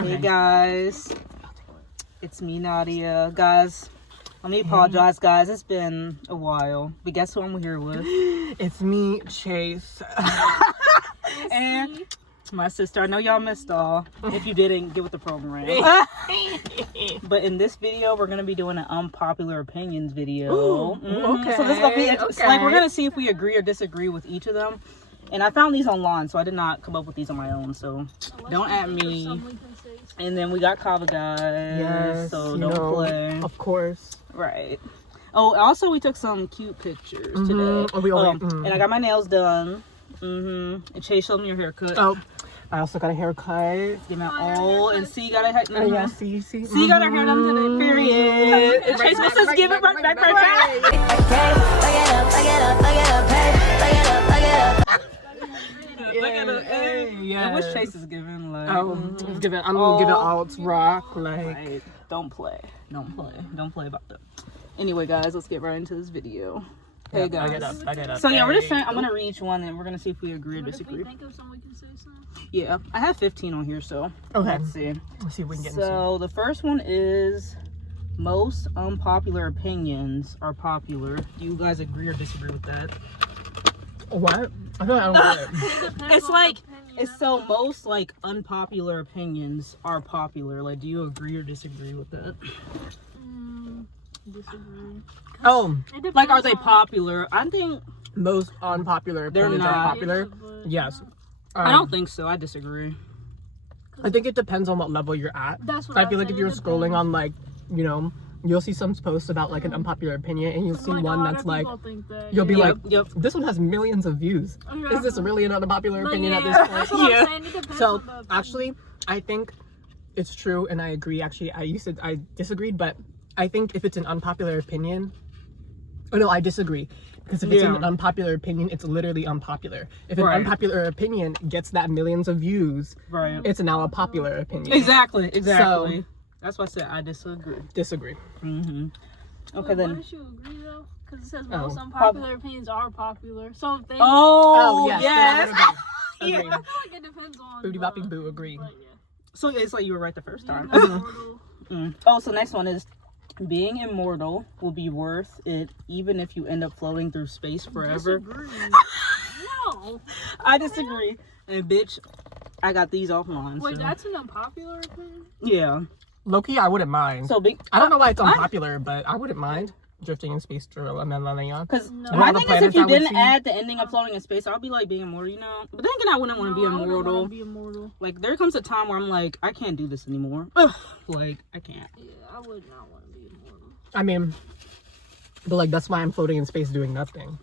Hey guys, it's me, Nadia. Guys, let me apologize, guys. It's been a while, but guess who I'm here with? It's me, Chase. And my sister. I know y'all missed all. If you didn't, get with the program. But in this video, we're gonna be doing an unpopular opinions video. Okay. So this is gonna be like we're gonna see if we agree or disagree with each of them. And I found these online, so I did not come up with these on my own. So don't at me. And then we got Kava guys. Yes, so don't play. Of course. Right. Oh, also we took some cute pictures today. And I got my nails done. And Chase showed me your haircut. Oh, I also got a haircut. Give me all. And C got a haircut. Yeah, C. C got her hair done today. Period. And Chase wants us give it right back. I wish Chase is giving like. I'm giving alt rock like. Right. Don't play about that. Anyway, guys, let's get right into this video. Hey guys. I get up. So yeah, we're just trying. I'm gonna read each one, and we're gonna see if we agree or disagree. If we think of some, we can say some. Yeah, I have 15 on here, so okay. Let's see Let's see if we can get. So the first one is most unpopular opinions are popular. Do you guys agree or disagree with that? What? I feel like I don't get it. It's like it's so most like unpopular opinions are popular. Like, do you agree or disagree with that? Disagree. Oh, like, are they popular? I think most unpopular opinions not. are popular. Yes. I don't think so. I disagree. I think it depends on what level you're at. That's what I feel like if you're scrolling on like, you know, you'll see some posts about like an unpopular opinion, and you'll see one that's like, you'll be like, this one has millions of views. Is this really an unpopular opinion at this point? That's what I'm saying. It depends So on the actually, I think it's true, and I agree. Actually, I disagreed, but I think if it's an unpopular opinion, oh no, I disagree. Because if it's an unpopular opinion, it's literally unpopular. If an unpopular opinion gets that millions of views, it's now a popular opinion. Exactly. So, that's why I said I disagree. Disagree. Okay, wait, then. Why did you agree though? Because it says most unpopular opinions are popular. So if they. Yes. Agree. I feel like it depends on. Booty boppy boo. Agree. But, So it's like you were right the first time. yeah. Oh, so next one is being immortal will be worth it even if you end up floating through space forever. No. I disagree. And bitch, I got these offline. Wait, so. that's an unpopular opinion? Yeah. Low-key, I wouldn't mind. So I don't know why it's unpopular, but I wouldn't mind drifting in space through a millennium. Because my thing is, if you didn't add the ending of floating in space, I'll be like being immortal, you know? But then again, I wouldn't want to be immortal. Like, there comes a time where I'm like, I can't do this anymore. Like, I can't. Yeah, I would not want to be immortal. I mean, but like, that's why I'm floating in space doing nothing.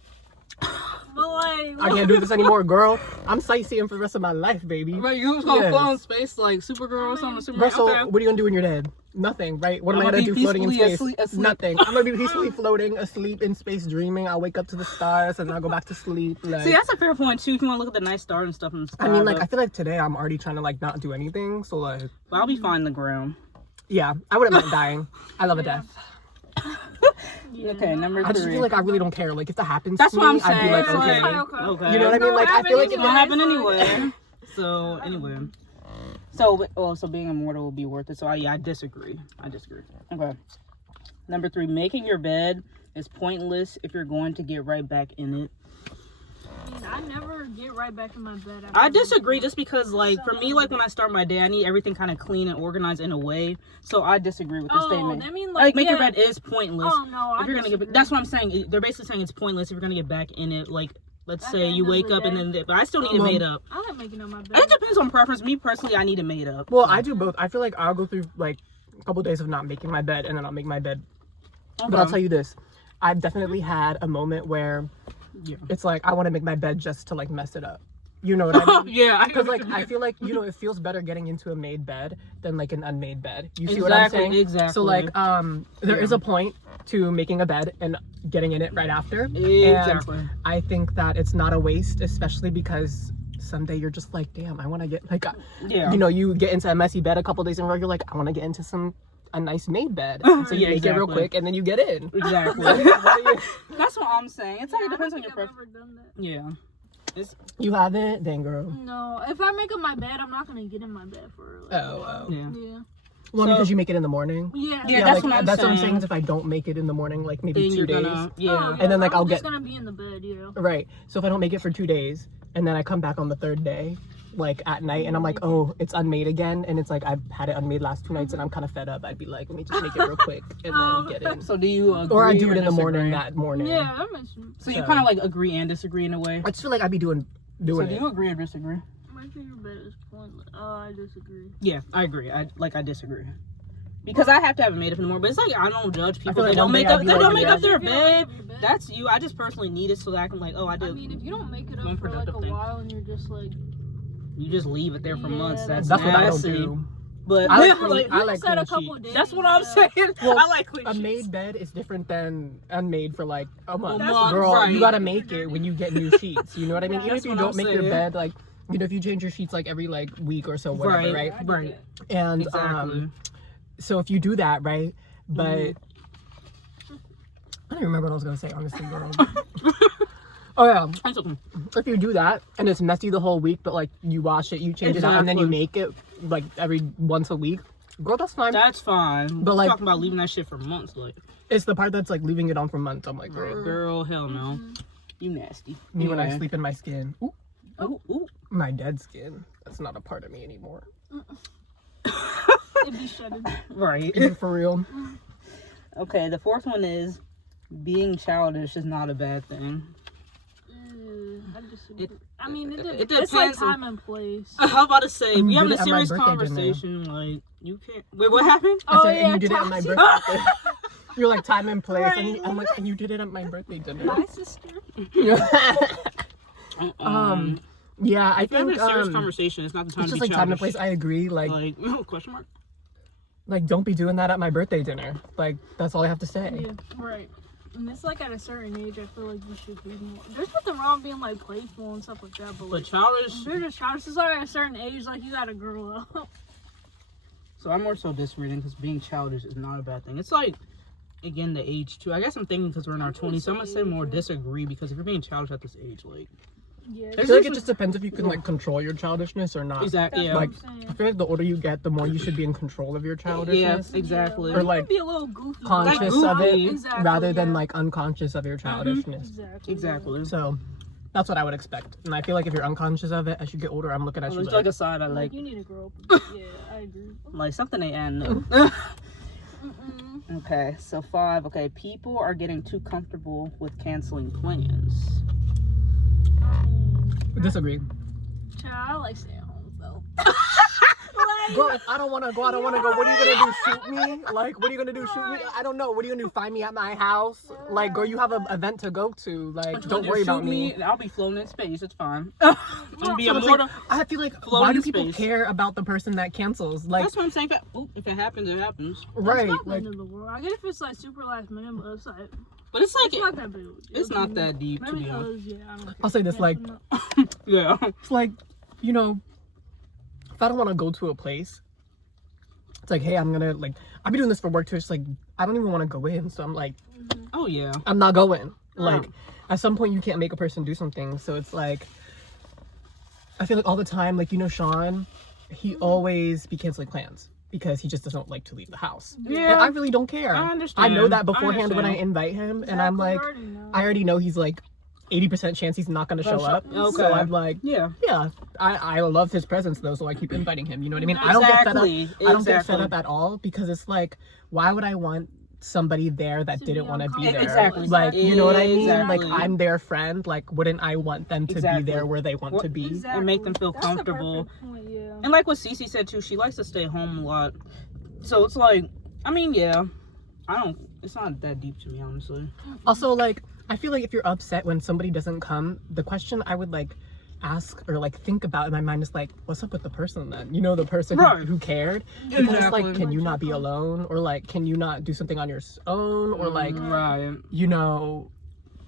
But like, I can't do this anymore, girl. I'm sightseeing for the rest of my life, baby. Right, you was gonna float in space like Supergirl or something. Bro, so what are you gonna do when you're dead? Nothing, right? What am I gonna do floating in space? Asleep. Nothing. I'm gonna be peacefully floating, asleep in space, dreaming. I'll wake up to the stars and I'll go back to sleep. Like, see, that's a fair point too. If you want to look at the nice stars and stuff in the sky. I mean, like, I feel like today I'm already trying to like not do anything, so like. But I'll be fine in the ground. Yeah, I wouldn't mind dying. I love a death. Okay, number 3. I just feel like I really don't care. Like, if that happens that's to what me, I'm saying. I'd be like, okay. You know what I mean? Like, I feel like it's gonna happen anyway. So anyway, so being immortal will be worth it. So I disagree. Okay. Number 3, making your bed is pointless if you're going to get right back in it. I never get right back in my bed. I disagree just because, like, for me, like, when I start my day, I need everything kind of clean and organized in a way. So I disagree with this statement. I mean, like make your bed is pointless. Oh, no, if you're gonna get, that's what I'm saying. They're basically saying it's pointless if you're gonna get back in it. Like, let's say you wake up and then, but I still need it made up. I like making up my bed. It depends on preference. Me personally, I need it made up. Well, I do both. I feel like I'll go through like a couple days of not making my bed, and then I'll make my bed. Okay. But I'll tell you this: I've definitely had a moment where it's like I want to make my bed just to like mess it up. You know what I mean? Yeah. Because like I feel like, you know, it feels better getting into a made bed than like an unmade bed. You see what I'm saying? Exactly. So like there is a point to making a bed and getting in it right after. Exactly. And I think that it's not a waste, especially because someday you're just like, damn, I want to get like you know, you get into a messy bed a couple days in a row, you're like, I want to get into a nice made bed. So you make it real quick and then you get in. Exactly. That's what I'm saying. It's like it depends on your preference. Yeah. You haven't? Dang, girl. No, if I make up my bed, I'm not gonna get in my bed for like, Yeah. Well, because you make it in the morning. Yeah, that's like, what I'm that's saying. what I'm saying. Is if I don't make it in the morning, like maybe Then 2 days, and then like I'll just gonna be in the bed, right. So if I don't make it for 2 days, and then I come back on the third day, like at night, and I'm like, oh, it's unmade again, and it's like I've had it unmade last 2 nights, and I'm kind of fed up. I'd be like, let me just make it real quick and then get in. So do you agree or I do it in the disagree? morning that morning. Yeah, that makes sense. So you kind of like agree and disagree in a way. I just feel like I'd be doing So do it. you agree or disagree? Making your bed is pointless. I disagree. Yeah, I agree. I disagree. Because I have to have it made up in the morning, but it's like I don't judge people. like They don't one make day up. I'd They be don't like, make up their If you don't bed. have your bed- That's you. I just personally need it so that I can like, oh, I do. I mean, if you don't make it One up for like productive a thing. while and you're just like, You just leave it there for months. That's That's what I don't nasty. do. But I yeah, like I like said a clean couple sheets. days. that's what I'm saying. Well, I like clean A sheets. made bed is different than unmade for like a month. That's what- Girl, right. you gotta make it when you get new sheets. You know what I mean? Yeah, Even if that's you what don't I'm make your saying. bed, like, you know, if you change your sheets like every like week or so, whatever, right? Right. And Exactly. so if you do that, right? But Mm-hmm. I don't remember what I was gonna say, honestly, girl. Oh yeah, That's okay. if you do that and it's messy the whole week, but like you wash it, you change it out, and then you Exactly. make it like every once a week, girl, that's fine. That's fine. But, like- talking about leaving that shit for months, like, It's the part that's like leaving it on for months. I'm like, girl, girl, hell no. You nasty. me when I Anyway. sleep in my skin. Ooh, Ooh. my dead skin. That's not a part of me anymore. it'd be shedded. Right. Is it for real? Okay, the fourth one is being childish is not a bad thing. I disagree. It- I mean, it it's like depends on- time and place. How about to say, if You we having did a it at my serious birthday, didn't you? conversation, like, you can't. Wait, what happened? I said, Oh, and you did it at my toxic. birthday. You're like time and place, and I'm like, and you did it at my birthday dinner. My sister. Yeah, I If you're having think a serious conversation, it's not the time it's to just be like time and childish. place. I agree. Like Question mark? don't be doing that at my birthday dinner. Like that's all I have to say. Yeah, right. And it's like at a certain age, I feel like you should be more. There's nothing wrong with being like playful and stuff like that, but But like, childish. if you're just childish, it's like at a certain age, like you gotta grow up. So I'm more so disagreeing because being childish is not a bad thing. It's like, again, the age too. I guess I'm thinking because we're in our 20s, so I'm gonna say more disagree because if you're being childish at this age, like, Yeah, I feel like it just depends if you can like control your childishness or not. exactly, yeah, Like, I feel like the older you get, the more you should be in control of your yeah, childishness. exactly. Or, like, be a little goofy. Conscious Like, of it goofy. Exactly, rather than yeah. like unconscious of your childishness. Exactly. Exactly. So that's what I would expect. And I feel like if you're unconscious of it, as you get older, I'm looking at you It's like, like a side I Like like, you need to grow up. A bit. Yeah, I agree. like something they add no. Okay, so 5. Okay, people are getting too comfortable with canceling plans. disagree. Child, I like staying home though. Girl, if I don't want to go, I don't want to go. What are you going to do? Shoot me? Like, what are you going to do? Shoot me? I don't know. What are you going to do? Find me at my house? Like, girl, you have an event to go to. Like, don't worry about me. And I'll be floating in space. It's fine. I'll be So it's immortal. like, I feel like, floating why do in people space. care about the person that cancels? Like, That's what I'm saying. If it happens, it happens. right. It's not the Like, end of the world. I get if it's like super last minute, but it's like But it's like it's not that big. it's not that deep to Maybe be honest. because I don't I'll say this, like, Yeah. it's like, you know, if I don't want to go to a place, it's like, hey, I'm going to, like, I've been doing this for work too. It's like, I don't even want to go in. So I'm like, Oh yeah. I'm not going. Like, at some point, you can't make a person do something. So it's like, I feel like all the time, like, you know, Sean, he always be canceling plans because he just doesn't like to leave the house. Yeah. And I really don't care. I understand. I know that I beforehand when I understand. invite him, and I'm like, I already know he's like 80% chance he's not going to show up. Okay. So I'm like, Yeah. yeah, I love his presence though, so I keep inviting him. You know what I mean? I don't get fed up. Exactly. I don't get fed Exactly. up at all because it's like, why would I want somebody there that To didn't be want to be there? Exactly. Like, you know what I mean? Exactly. Like, I'm their friend. Like, wouldn't I want them to Exactly. be there where they want to be? And make them feel comfortable. And like what Cece said too, she likes to stay home a lot. So it's like, I mean, yeah, it's not that deep to me, honestly. Also, like, I feel like if you're upset when somebody doesn't come, the question I would like ask or like think about in my mind is like, what's up with the person then? You know, the person Right. who cared. Because it's Exactly. like, can you not be alone? Or like, can you not do something on your own? Or like, Right. you know,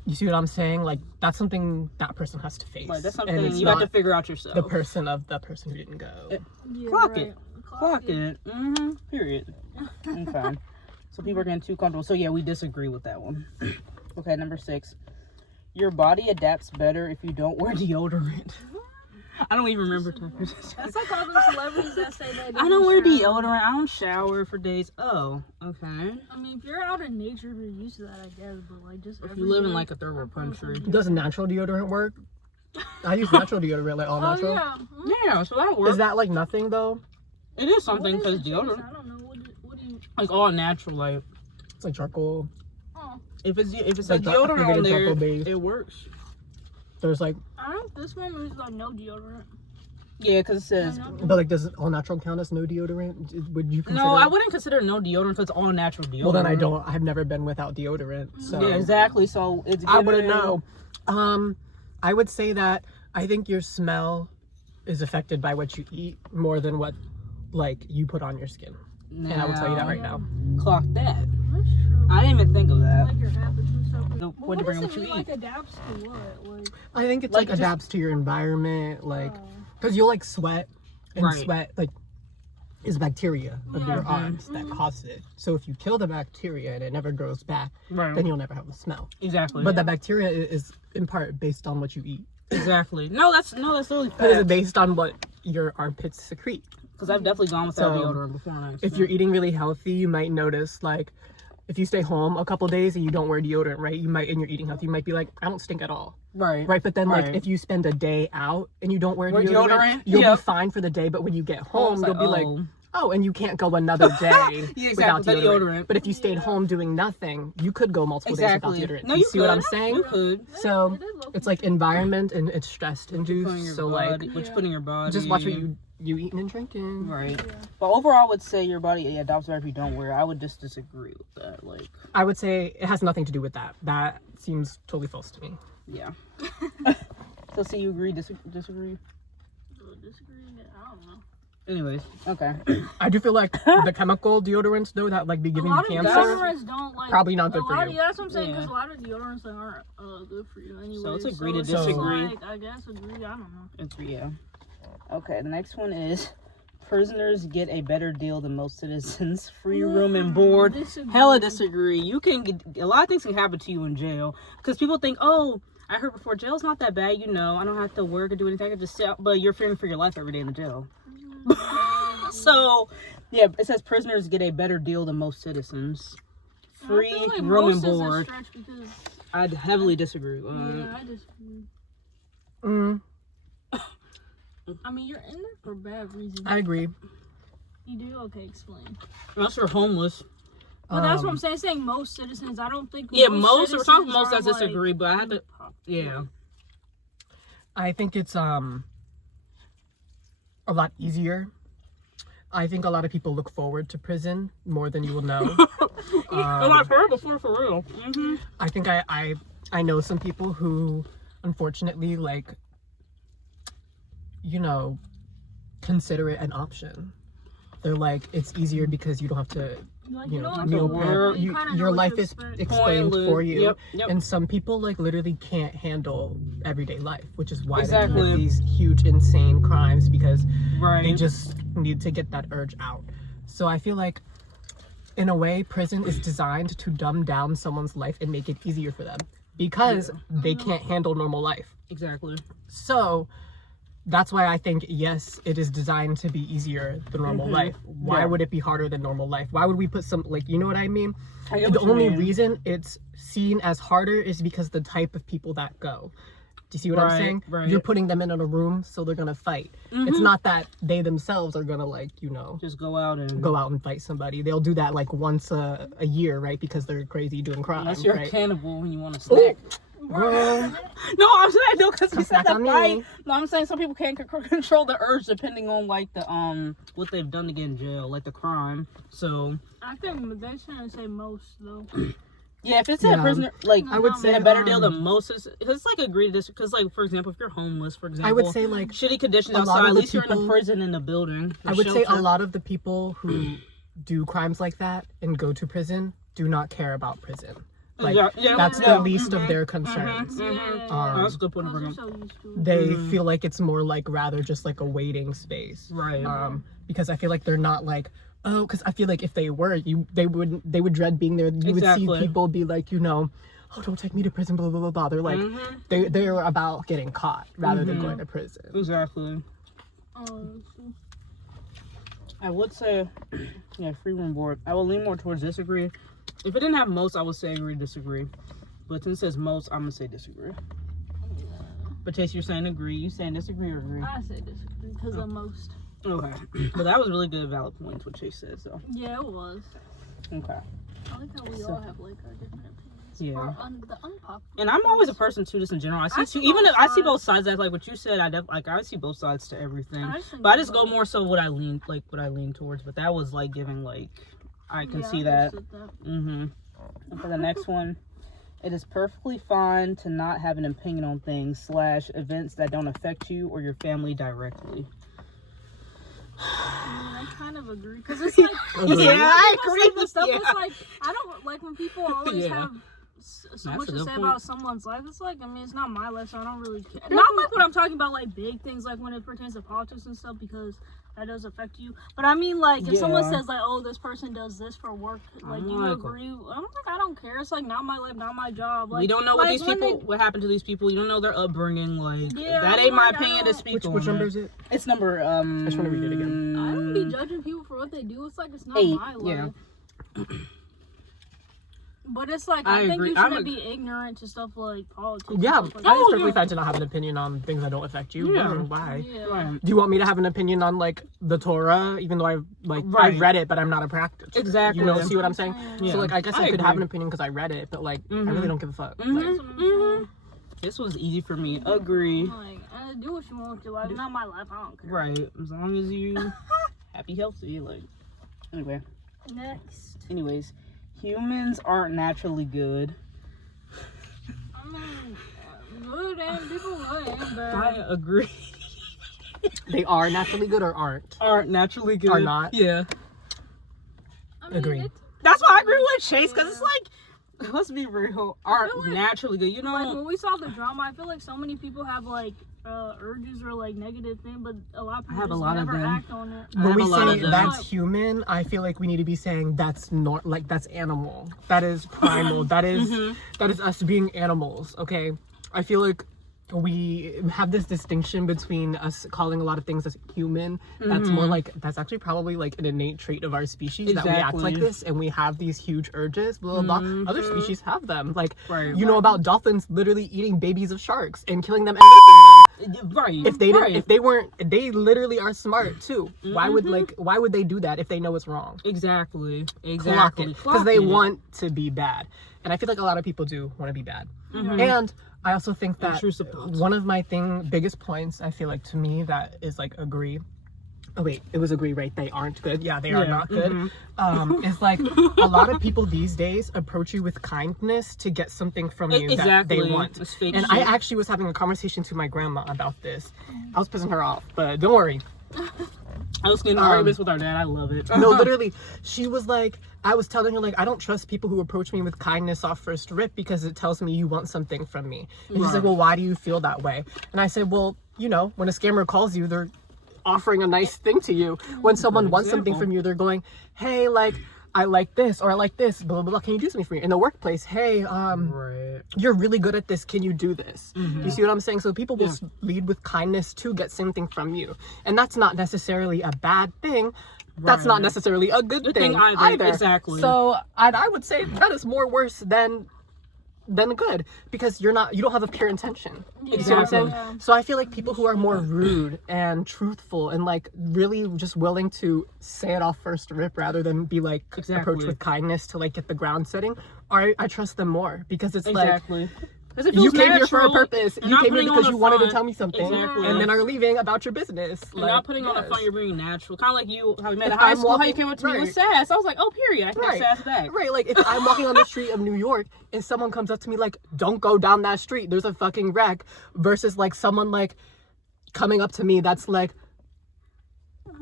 you see what I'm saying? Like, that's something that person has to face. Like, that's And something it's you have not to figure out yourself. the person of the person who didn't go. Clock it. Clock it. Mm-hmm. Period. Okay. So people are getting too comfortable. So yeah, we disagree with that one. Okay, number 6. Your body adapts better if you don't wear deodorant. I don't even remember. That's like all those celebrities that say they I don't wear deodorant. I don't shower for days. Oh, okay. I mean, if you're out in nature, you're used to that, I guess. But like, just if you live in like a third world country, Does natural deodorant work? I use natural deodorant, like all natural. Yeah, so that works. Is that like nothing though? It is something because deodorant. I don't know. What do you? Like all natural, like It's like charcoal. Oh. if it's Like a deodorant on there, base. it works. There's like, I don't. This one is like no deodorant. Yeah, because it says. but like, does all natural count as no deodorant? Would you consider? No, I wouldn't consider no deodorant because it's all natural deodorant. Well, then I don't. I've never been without deodorant, so Yeah, exactly. So it's. I wouldn't know. I would say that I think your smell is affected by what you eat more than what like you put on your skin. And I will tell you that right now. Clock that. That's true. I didn't even think of that. Like your habits and stuff. The- But when to bring does what it you mean, like eat. adapts to what? Like, I think it's Like, like just- adapts to your environment, like because you'll like sweat, and Right. sweat like is bacteria of your Yeah. arms that cause it. So if you kill the bacteria and it never grows back, Right. then you'll never have the smell. Exactly. But the bacteria is in part based on what you eat. Exactly. No, that's really But it's fast. based on what your armpits secrete. Because I've definitely gone without So, deodorant before. And I If you're eating really healthy, you might notice like if you stay home a couple days and you don't wear deodorant, right? You might, and you're eating healthy, you might be like, I don't stink at all. right. Right, but then like Right. if you spend a day out and you don't wear Wear deodorant, deodorant? you'll Yep. be fine for the day. But when you get home, It's you'll be like, oh, and you can't go another day Yeah, without exactly, deodorant. deodorant. But if you stayed home doing nothing, you could go multiple Exactly. days without deodorant. No, you you see what I'm could. saying? You could. So It is low-key it's like environment and it's stress Put in your induced. So body, like what you put in your body. just watch what you eating and drinking. Right. Yeah. But overall, I would say your body adopts better if you don't wear it. I would just disagree with that. Like, I would say it has nothing to do with that. That seems totally false to me. yeah. So, see, you agree, disagree? Disagree? I don't know. Anyways, okay. I do feel like the chemical deodorants though that like be A giving you lot of cancer. deodorants don't like. Probably not good a for lot, you. Yeah, that's what I'm saying. Yeah. Because a lot of deodorants like, aren't good for you anyway. So it's agree to it's just disagree. Like, I guess agree. I don't know. Yeah. Okay, the next one is prisoners get a better deal than most citizens. Free room and board. Disagree. Hella disagree. You can get a lot of things can happen to you in jail because people think, oh, I heard before jail's not that bad. You know, I don't have to work or do anything. I can just sit out, but you're fearing for your life every day in the jail. So, yeah, it says prisoners get a better deal than most citizens. Free I feel like room and most is a board. stretch because, I'd heavily disagree. yeah, I disagree. I mean, you're in there for bad reasons. I agree. You do? Okay, explain. Unless you're homeless. But that's what I'm saying. Saying most citizens, I don't think. Yeah, most. We're talking citizens most. I are, like, disagree, but I had to. unpopular. Yeah. I think it's a lot easier. I think a lot of people look forward to prison more than you will know. Oh, I've heard before for real. Mm-hmm. I think I know some people who unfortunately like, you know, consider it an option. They're like, it's easier because you don't have to, Like, you don't know, have to meal worry. prep. You kinda know Your what life to is expect. explained Pointless. for you. Yep. And some people like literally can't handle everyday life, which is why they Exactly. commit these huge, insane crimes because Right. they just need to get that urge out. So I feel like, in a way, prison is designed to dumb down someone's life and make it easier for them because they can't handle normal life. Exactly. So that's why I think, yes, it is designed to be easier than normal life. Why Yeah. would it be harder than normal life? Why would we put some, like, you know what I mean? I get The what you only mean. reason it's seen as harder is because the type of people that go. Do you see what I'm Right, saying? right. You're putting them in a room, so they're gonna fight. It's not that they themselves are gonna, like, you know, Just go out and go out and fight somebody. They'll do that like once a year, right? Because they're crazy doing crime, unless you're a right? cannibal and you want to snack. Girl, No, I'm saying no, because you said snack the on me. fight. No, I'm saying some people can't control the urge depending on like the what they've done to get in jail, like the crime. So I think they shouldn't say most though. yeah, if it's a Yeah. prisoner, like I would say a better deal than most, it's like agree to this because like for example, if you're homeless, for example, I would say like shitty conditions a lot outside. of At the least you're in a people- prison in a building. I would say a shelter. lot of the people who do crimes like that and go to prison do not care about prison. Like Yeah, that's yeah. the least of their concerns. Yeah. That's a good point to Because bring they're up. so used to it. They feel like it's more like rather just like a waiting space. Right. Because I feel like they're not like, oh, because I feel like if they were, they would dread being there. You would see Exactly. people be like, you know, oh, don't take me to prison, blah blah blah blah. They're like they're about getting caught rather than going to prison. Exactly. I would say, yeah, free room board. I will lean more towards disagree. If it didn't have most, I would say agree, disagree. But since it says most, I'm gonna say disagree. But Chase, you're saying agree. You saying disagree or agree? I say disagree because of most. Okay. But that was really good, valid points what Chase said. So. Yeah, it was. Okay. I like how we all have like our different opinions. Yeah. Or the unpopular. And I'm always a person too, just in general. I see even if I see both sides. That's like what you said. I see both sides to everything. But I just go more so what I lean towards. But that was like giving like I can see that. And for the next one, it is perfectly fine to not have an opinion on things / events that don't affect you or your family directly. I kind of agree because it's like I agree. The stuff is like I don't like when people always have so much to say about someone's life. It's like, I mean, it's not my life, so I don't really care. Not like when I'm talking about like big things, like when it pertains to politics and stuff, because that does affect you. But I mean, like if someone says like, oh, this person does this for work, like you agree. I'm like, I don't care. It's like not my life, not my job. Like, we don't know what these people, what happened to these people. You don't know their upbringing. Like that ain't my opinion to speak on. Which number is it? It's number. I just want to read it again. I don't be judging people for what they do. It's like it's not my life. Yeah. But it's like I think you shouldn't be ignorant to stuff like politics. Yeah, like it's perfectly fine to not have an opinion on things that don't affect you. Yeah. Why? Yeah. Do you want me to have an opinion on like the Torah, even though I've read it, but I'm not a practitioner? Exactly. You know, see what I'm saying? Yeah. So like, I guess I could have an opinion because I read it, but like, I really don't give a fuck. This was easy for me. Agree. Like, do what you want with your life. Not my life. I don't care. Right. As long as you happy, healthy. Like. Anyway. Next. Anyways. Humans aren't naturally good. I mean, good and people good and bad. I agree. They are naturally good or aren't? Aren't naturally good. Are not? Yeah. I mean, agree. That's why I agree with Chase, because it's like, let's be real, aren't like, naturally good. You know, like when we saw the drama, I feel like so many people have like urges or like negative things, but a lot of people just never act on it. When we say that's human, I feel like we need to be saying that's not like that's animal. That is primal. That is that is us being animals. Okay, I feel like we have this distinction between us calling a lot of things as human. That's more like that's actually probably like an innate trait of our species that we act like this and we have these huge urges. Blah blah blah. Other species have them. Like you know about dolphins literally eating babies of sharks and killing them and raping them. Right. If they didn't, if they weren't, they literally are smart too. Why would they do that if they know it's wrong? Exactly. Because they want to be bad, and I feel like a lot of people do want to be bad. And I also think that one of my biggest points, I feel like to me, that is like agree. Oh wait, it was agree, right? They aren't good. Yeah, they are not good. It's like a lot of people these days approach you with kindness to get something from you that they want. And I actually was having a conversation to my grandma about this. I was pissing her off, but don't worry. I was getting arguments with our dad. I love it. No, literally, she was like, I was telling her like, I don't trust people who approach me with kindness off first rip because it tells me you want something from me. And she's like, well, why do you feel that way? And I said, well, you know, when a scammer calls you, they're offering a nice thing to you. When someone wants something from you, they're going, hey, like, I like this or I like this, blah, blah, blah. Can you do something for me? In the workplace, hey, you're really good at this. Can you do this? You see what I'm saying? So people will lead with kindness to get something from you. And that's not necessarily a bad thing. That's not necessarily a good thing either. Exactly. So I would say that is more worse than good because you don't have a pure intention. You see what I'm saying? So I feel like people who are more rude and truthful and like really just willing to say it off first rip rather than be like approached with kindness to like get the ground setting, I trust them more because it's like you came here for a purpose. You came here because you wanted to tell me something, and then are leaving about your business. You're not putting on a front. You're being natural, kind of like you. How we met in high school. How you came up to me with sass. I was like, oh, period. I can sass back. Right. Like if I'm walking on the street of New York and someone comes up to me like, "Don't go down that street. There's a fucking wreck," versus like someone like coming up to me that's like,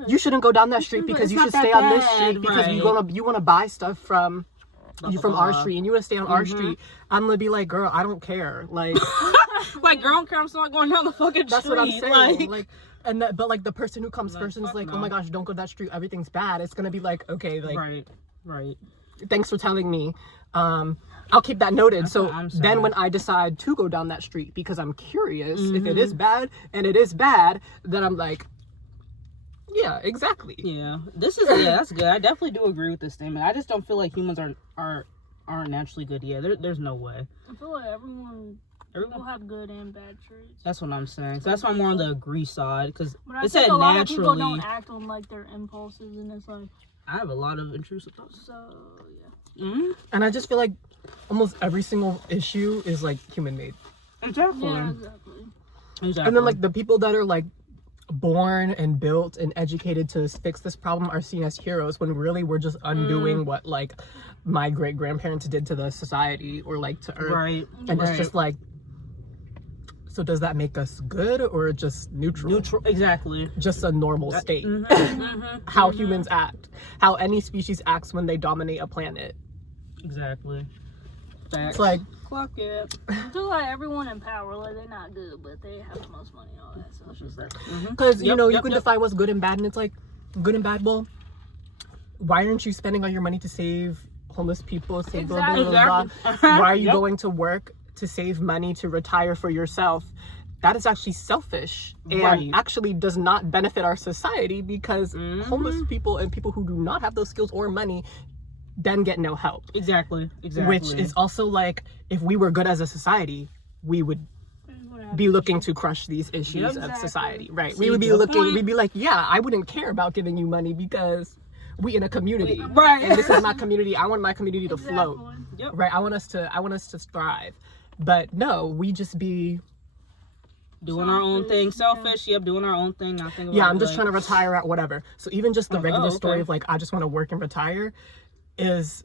"You shouldn't go down that street because you should stay on this street because you wanna buy stuff from." You from our street and you want to stay on our street. I'm gonna be like, girl, I don't care. Like, like, girl, I don't care. I'm still not going down the fucking street. That's what I'm saying. Like, but like the person who comes first and is like, oh my gosh, don't go to that street. Everything's bad. It's gonna be like, okay, like, right. thanks for telling me. I'll keep that noted. That's So what I'm saying. then when I decide to go down that street because I'm curious if it is bad, and it is bad, then I'm like, yeah, exactly. Yeah, that's good. I definitely do agree with this statement. I just don't feel like humans aren't naturally good. Yeah, there's no way. I feel like everyone will have good and bad traits. That's what I'm saying. So that's why I'm more on the agree side, because it said said a lot naturally. of people don't act on like their impulses, and it's like I have a lot of intrusive thoughts. so yeah. And I just feel like almost every single issue is like human made. Exactly. Yeah, exactly. And then like the people that are like born and built and educated to fix this problem are seen as heroes, when really we're just undoing what like my great grandparents did to the society or like to Earth. Right. And it's just like, so does that make us good or just neutral? Exactly. Just a normal state. How humans act. How any species acts when they dominate a planet. Exactly. Facts. It's like, clock it. I feel like everyone in power, like they're not good, but they have the most money and all that. So it's just like, because you know, you can define what's good and bad, and it's like, good and bad, well, why aren't you spending all your money to save homeless people, save blah, blah, blah, blah. Why are you going to work to save money to retire for yourself? That is actually selfish and actually does not benefit our society, because homeless people and people who do not have those skills or money then get no help. Exactly. Which is also like, if we were good as a society, we would be looking to crush these issues of society, right? We would be looking, we'd be like, yeah, I wouldn't care about giving you money because we in a community, right? And this is my community. I want my community to float, right? I want us to thrive. But no, we just be doing our own thing, selfish. Yep, doing our own thing. Not thinking. Yeah, I'm just trying to retire at whatever. So even just the regular story of like, I just want to work and retire, is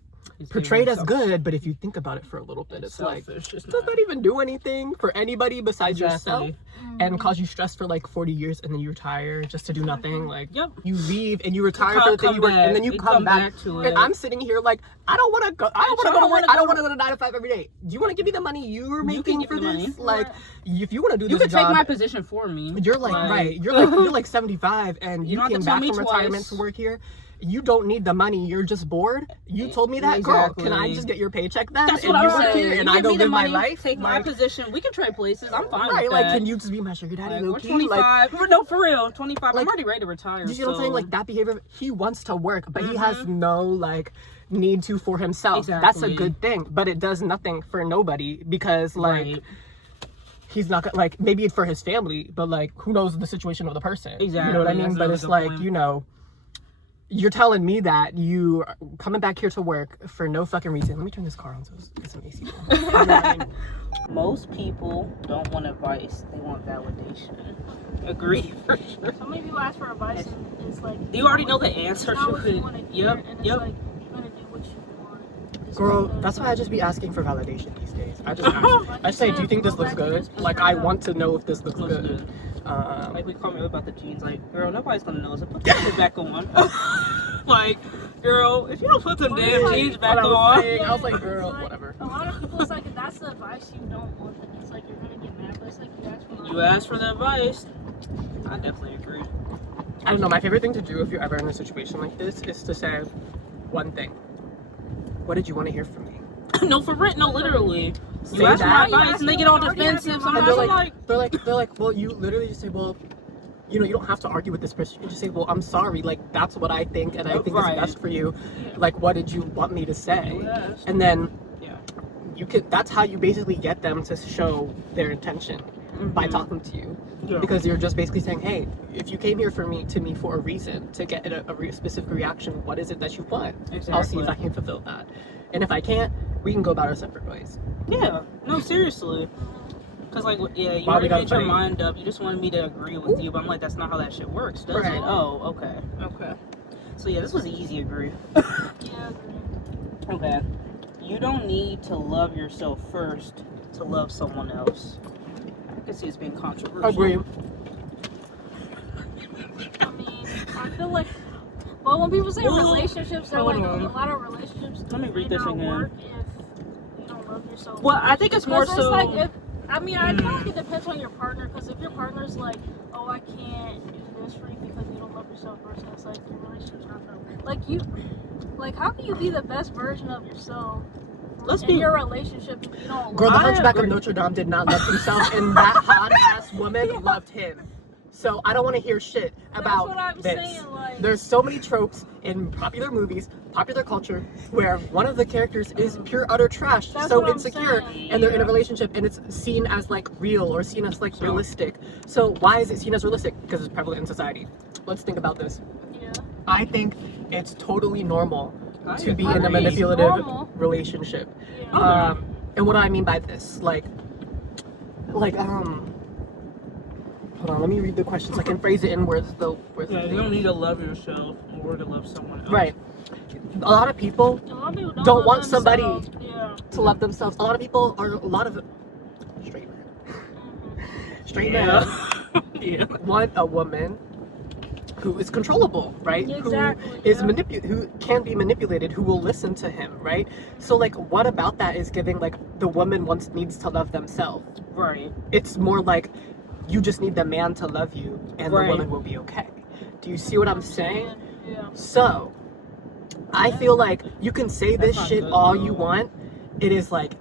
portrayed as good, but if you think about it for a little bit, it's like, does that even do anything for anybody besides yourself, and cause you stress for like 40 years, and then you retire just to do nothing? Like, you leave and you retire for the thing you work, and then you come back to it. And I'm sitting here like, I don't want to go. I don't want to go to work. I don't want to go to 9 to 5 every day. Do you want to give me the money you're making for this? Like, if you want to do this job, you could take my position for me. You're like, right? You're like 75, and you came back from retirement to work here. You don't need the money. You're just bored. You told me that, girl. Can I just get your paycheck then? That's what I'm saying. And I go live my life. Take my position. We can trade places. I'm fine with that. Like, can you just be my sugar daddy? We're 25. No, for real. 25. I'm already ready to retire. You see what I'm saying? Like, that behavior. He wants to work, but he has no like need to for himself. That's a good thing. But it does nothing for nobody, because like. He's not gonna, like, maybe for his family, but like, who knows the situation of the person? Exactly. You know what I mean? But it's like, you know, you're telling me that you are coming back here to work for no fucking reason. Let me turn this car on so it's some AC. You know what I mean? Most people don't want advice; they want validation. Agree for sure. So many people ask for advice, and it's like you already know the answer to it. Yep. And it's like, you're gonna do what you want. Girl, that's why I just be asking for validation these days. I just ask. I say, do you think this looks good? Like, I want to know if this looks good. Like, we call me about the jeans. Like, girl, nobody's gonna know. So put that shit back on. Like, girl, if you don't put them damn jeans back on. I was like, girl, like, whatever. A lot of people, it's like, if that's the advice you don't want, then it's like you're gonna get mad. But it's like you asked for the advice. I definitely agree. I don't know. My favorite thing to do if you're ever in a situation like this is to say one thing. What did you want to hear from me? No, for real. No, literally. You ask for my advice and they get all defensive. Sometimes they're like, well, you literally just say, well, you know, you don't have to argue with this person. You can just say, well, I'm sorry. Like, that's what I think, and I think it's best for you. Like, what did you want me to say? And then you can. That's how you basically get them to show their intention by talking to you. Because you're just basically saying, hey, if you came here to me for a reason, to get a specific reaction, what is it that you want? Exactly. I'll see if I can fulfill that. And if I can't, we can go about our separate ways. Yeah. No, seriously. Because, like, you already made your mind up. You just wanted me to agree with you. But I'm like, that's not how that shit works, does it? Oh, okay. Okay. So, yeah, this was an easy agree. Okay. You don't need to love yourself first to love someone else. I can see it's being controversial. Agree. I mean, I feel like, well, when people say relationships, they're like, a lot of relationships work if you don't love yourself. Well, I think it's more so. Like I feel like it depends on your partner, because if your partner's like, oh, I can't do this for you because you don't love yourself first, it's like your relationship's not gonna work. Like, Like, how can you be the best version of yourself Let's in be your relationship if you don't Girl, the love Hunchback of agree. Notre Dame did not love himself, and that hot-ass woman loved him. So I don't want to hear shit about what I'm this. saying, like- There's so many tropes in popular movies, popular culture, where one of the characters is pure utter trash, That's so what I'm insecure, saying. and they're in a relationship, and it's seen as like real or seen as like realistic. So why is it seen as realistic? Because it's prevalent in society. Let's think about this. Yeah. I think it's totally normal to be I in a agree. manipulative Normal. relationship. Yeah. And what do I mean by this? Hold on, let me read the question so I can phrase it in words though. Yeah, you don't need to love yourself or to love someone else. Right. A lot of people A lot of people don't love want somebody themselves. Yeah. to love themselves. A lot of straight men Yeah. want a woman who is controllable, right? Exactly, Who is yeah. who can be manipulated, who will listen to him, right? So like, what about that is giving like the woman needs to love themselves? Right. It's more like you just need the man to love you, and Right. the woman will be okay. Do you see what I'm saying? Yeah. So, I feel like you can say That's this not shit good, all though. you want. It is like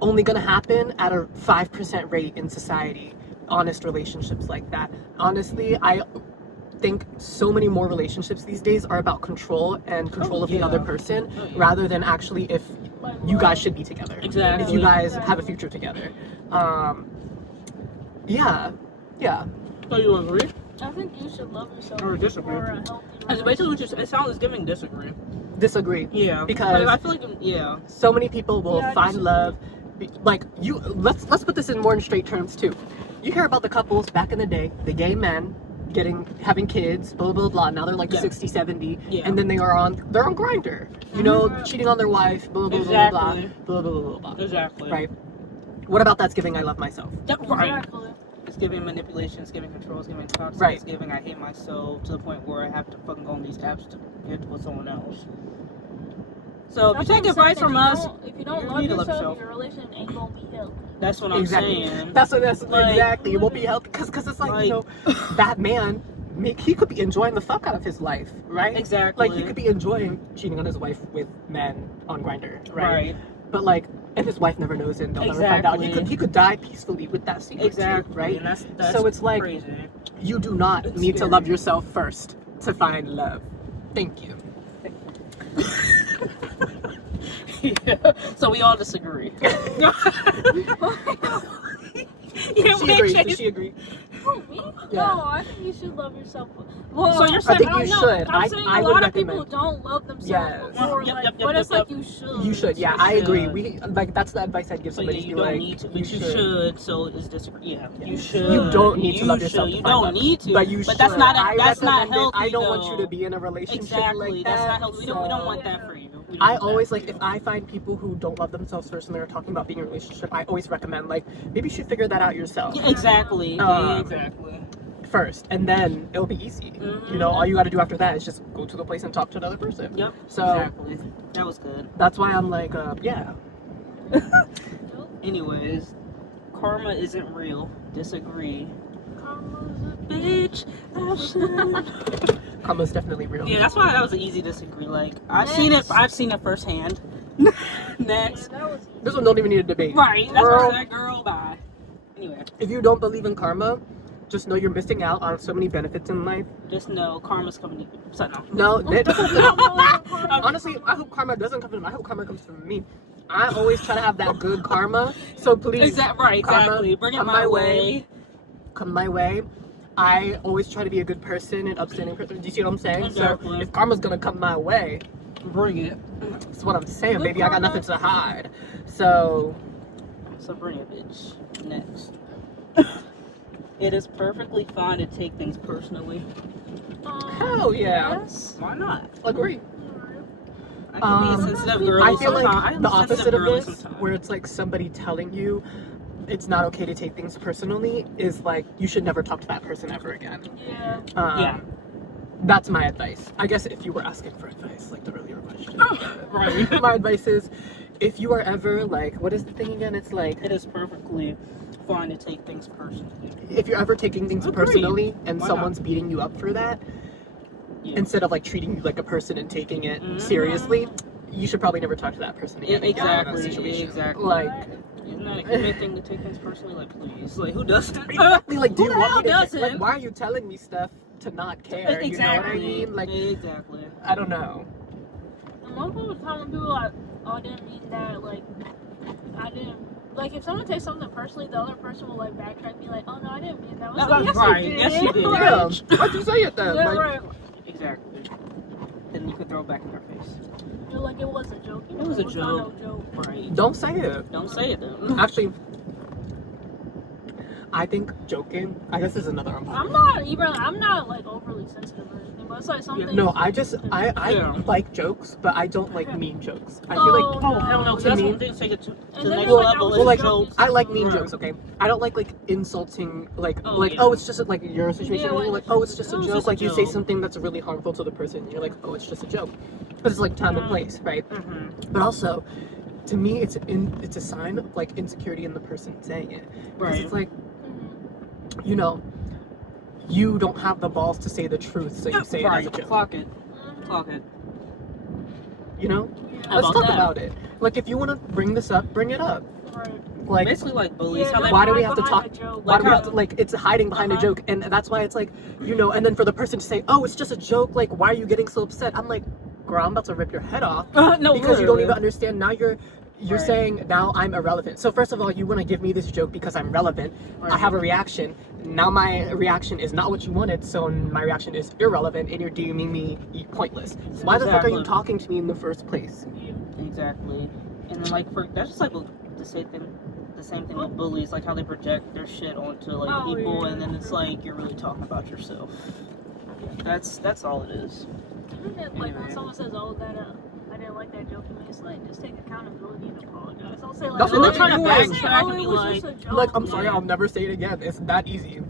only gonna happen at a 5% rate in society. Honest relationships like that. Honestly, I think so many more relationships these days are about control and control of the yeah. other person Oh, yeah. rather than actually if Like, you guys should be together. Exactly. If you guys have a future together. Yeah. So you agree? I think you should love yourself. Or disagree? For a healthy That's basically what it sounds like giving disagree. Disagree. Yeah. Because like, I feel like yeah. so many people will Yeah, I find disagree. love. Like you, let's put this in more in straight terms too. You hear about the couples back in the day, the gay men having kids, blah blah blah. Now they're like Yeah. 60, 70, Yeah. and then they're on Grindr. You know, cheating on their wife, blah blah Exactly. blah blah blah blah blah. Exactly. Right. What about that's giving I love myself? Yeah, right. Exactly. It's giving manipulation, it's giving control, it's giving toxic, Right. it's giving I hate myself to the point where I have to fucking go on these apps to get with someone else. So if That's you what take I'm saying, advice from us, if you don't you love need to love yourself, yourself. your relationship ain't gonna be healthy. that's what I'm Exactly. saying. That's Like, exactly. It won't be healthy because it's like, you know, that man. He could be enjoying the fuck out of his life, right? Exactly. Like he could be enjoying cheating on his wife with men on Grindr, right? Right. But like, and his wife never knows it, and they'll never find out. Exactly. He could die peacefully with that secret, Exactly. too, right? And that's so it's like crazy. you do not It's need to scary. love yourself first to find love. Thank you. Yeah. So we all disagree. Yeah, She agrees. Does she agree? Who, me? Yeah. No, I think you should love yourself. Well, So you're I saying think I you don't should. know. I'm saying I a would lot of people recommend. don't love themselves Yes. before, Yep, like, yep, but yep, it's yep, like you should. You should. Yeah, You I agree. should. We like that's the advice I'd give So somebody. yeah, to you be don't like, need to, but you should. So it's disagree. Yeah, you should. You don't need to love should. yourself. to You find don't love. need to. But you should. But that's not. I That's not recommend it. healthy. I don't want you though. to be in a relationship Exactly. like That's that. not healthy. We don't want that for you. We don't I want that always for like you. if I find people who don't love themselves first and they're talking about being in a relationship, I always recommend like maybe you should figure that out yourself Yeah, exactly. Exactly. first, and then it'll be easy. Mhm. You know, all you got to do after that is just go to the place and talk to another person. Yep. So Exactly. That was good. that's why I'm like, yeah. Anyways, karma isn't real. Disagree. Karma's a Bitch. Karma's definitely real. Yeah, that's why that was an easy disagree. Like I've seen it. I've seen it firsthand. Next. Yeah, that was easy. This one don't even need a debate. Right. That's Girl. what I said, girl. Bye. Anyway, If you don't believe in karma, just know you're missing out on so many benefits in life. just know karma's coming to you. So no. No, it doesn't. Honestly, I hope karma doesn't come from me. I hope karma comes from me. I always try to have that good karma. So please, Right. karma, Exactly. Bring it come my way. come my way. I always try to be a good person and upstanding person. Do you see what I'm saying? Exactly. So if karma's gonna come my way, Bring it. that's what I'm saying, Good baby. I got karma. nothing to hide. So So bring it, bitch. Next. It is perfectly fine to take things personally. hell yeah, Yes. Why not? agree. I can be a sensitive girl. I feel like sometimes. the I'm a opposite sensitive of girly this, sometimes. where it's like somebody telling you it's not okay to take things personally, is like you should never talk to that person ever again. Yeah. Yeah. That's my advice. I guess if you were asking for advice, like the earlier question. Right. My advice is, if you are ever like, what is the thing again? It's like, It is perfectly fine to take things personally. if you're ever taking things Agreed. personally and Why someone's beating you up for that, instead of like treating you like a person and taking it seriously, you should probably never talk to that person again. Exactly. Like, isn't that a human thing to take things personally? Like, please, like, who doesn't? Exactly. Like, do you want me to? Doesn't? Like, why are you telling me stuff to not care? Exactly. You know what I mean? Like, exactly. I don't know. And most of the time when people are like, oh, I didn't mean that, like, I didn't. Like, if someone takes something personally, the other person will, like, backtrack and be like, oh, no, I didn't mean that. I was like, yes, right. you did. Yes, you did. Yeah. Why'd you say it then? Yeah, Like, right. Exactly. Then you could throw it back in their face. You're like, it was a joke. You know, It was a not joke. no joke. Right. don't say it. Don't say it then. Actually, I think joking. I guess is another unpopular. I'm not like overly sensitive or anything, but it's like something. No, I like jokes, but I don't like mean jokes. I feel like Oh, hell no. To That's me- one thing to take it to And the then next you're like, level. I Is well, like jokes. I like mean Right. jokes. Okay, I don't like insulting like Oh, like yeah. oh it's just like your situation. Yeah, and you're like, like oh it's just a it's joke. just a Like you say joke. something that's really harmful to the person. And you're like oh it's just a joke, but it's like time and place, right? Mm-hmm. But also, to me, it's a sign of like insecurity in the person saying it. Because Right. it's like, you know, you don't have the balls to say the truth, so you say Right. it as a joke. Clock it. Clock it. You know? How Let's about talk that? about it. Like, if you want to bring this up, bring it up. Right. Like, Basically, like bullies. How Yeah, they why do we have to behind talk? a joke. Why do we how- have to, like, it's hiding behind a Uh-huh. joke, and that's why it's like, you know, and then for the person to say, oh, it's just a joke, like, why are you getting so upset? I'm like, girl, I'm about to rip your head off. No, Because you don't literally. even understand. Now you're Right. saying now I'm irrelevant. So first of all, you want to give me this joke because I'm relevant. I Right. have a reaction. Now my reaction is not what you wanted, so my reaction is irrelevant, and you're deeming me pointless. So why the fuck are you Exactly. talking to me in the first place? Exactly. And then like that's just like the same thing with bullies, like how they project their shit onto like Oh, people, yeah. and then it's like you're really talking about yourself. That's all it is. Even if, like when someone says, "Oh, that I didn't like that joke," it's like just take accountability and apologize. Don't say like, That's "Oh, what hey, I'm don't doing. say, Backtrack oh, and it be was like- just a joke." Like, I'm sorry, Yeah. I'll never say it again. It's that easy.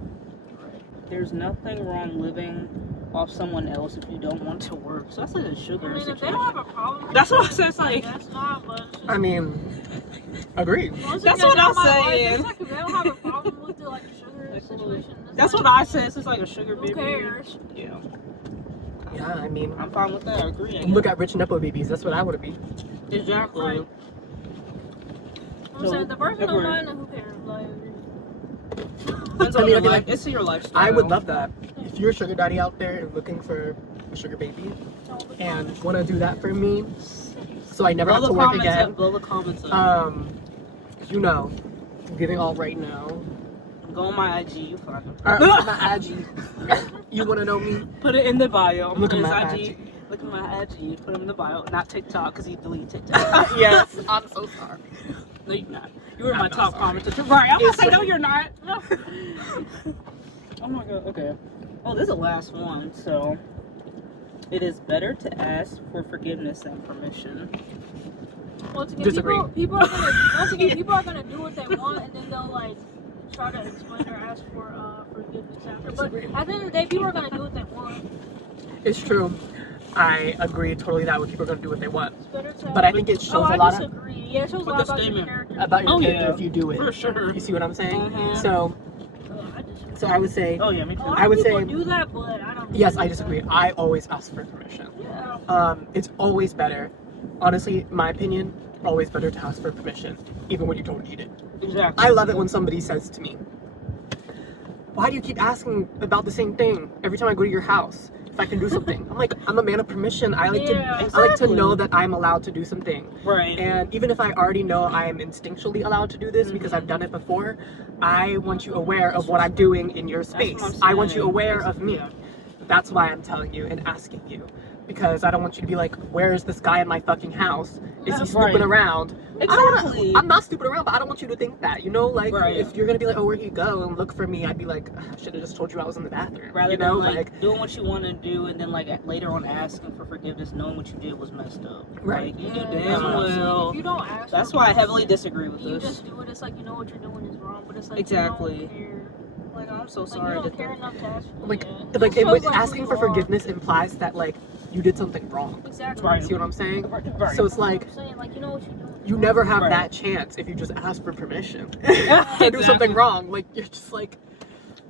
There's nothing wrong living off someone else if you don't want to work. So that's like a sugar I mean, if they situation. don't have a problem, with That's what it, I said, it's like- that's not. But it's just, I mean, agree. once That's again, what I'm not my life. saying. It's like if they don't have a problem with the like sugar situation, it's That's like, what I said. It's just like a sugar Who baby. cares? Yeah, Yeah, I mean, I'm fine with that. I agree. look at rich nepo babies. That's what I would be. Exactly. Right. I'm So, saying the person don't everyone- mind, then who cares? Like, Depends I on mean, your I feel life. like- It's your lifestyle. I would love that. If you're a sugar daddy out there and looking for a sugar baby and want to do that for me, so I never Blow have the to work comments again. up. Blow the comments up. You know, I'm giving all right now. Go on my IG. You find them. My IG. You want to know me? Put it in the bio. Look at His my IG. IG. Look at my IG. Put him in the bio. Not TikTok, because he deleted TikTok. Yes, I'm so sorry. No, you're not. You were I'm my not top sorry. commenter. Right. I'm gonna It's say no, like- you're not. Oh my god. Okay. Oh, this is the last one. So, it is better to ask for forgiveness than permission. once again, Disagree. people are gonna people are gonna do what they want, and then they'll like try to explain or ask for forgiveness after. But Disagree. at the end of the day, people are gonna do what they want. It's true. I agree totally that way. People are going to do what they want. It's better to. But I think it shows I a lot disagree. Yeah, it shows a With lot the about your statement. character. about your Oh, character yeah. if you do it. For sure. You see what I'm saying? Mhm. So I disagree. I would say, Oh yeah, me too. A lot I of would people say- do that, but I don't. yes, do I that. disagree. I always ask for permission. Yeah. It's always better. Honestly, my opinion, always better to ask for permission, even when you don't need it. Exactly. I love it when somebody says to me, why do you keep asking about the same thing every time I go to your house? If I can do something. I'm like, I'm a man of permission. I like Yeah, to I like to exactly. know that I'm allowed to do something. Right. And even if I already know I am instinctually allowed to do this because I've done it before, I want you aware of what I'm doing in your space. what I'm I want you saying. aware of me. That's why I'm telling you and asking you. Because I don't want you to be like, where is this guy in my fucking house? Is he snooping Right. around? I don't Exactly. wanna, I'm not snooping around, but I don't want you to think that. You know, like, Right. if you're gonna be like, oh, where'd he go? And look for me, I'd be like, I should have just told you I was in the bathroom. Rather you know, than like doing what you want to do and then like later on asking for forgiveness, knowing what you did was messed up. Right. Like, you knew Yeah, damn that's what I'm saying. well. If you don't ask, That's for why I permission, heavily disagree with You this. just do it. It's like you know what you're doing is wrong, but it's like Exactly. You don't care. Like I'm so like, sorry You I don't did care that. enough to ask. For like, it. like, It it, shows, with like, asking who for you are. forgiveness implies that, like, you did something wrong. Exactly. Right. See what I'm saying? Right. So it's like, I'm saying, like, you know what you're doing. you never have Right. that chance if you just ask for permission to do Exactly. something wrong. Like, you're just like,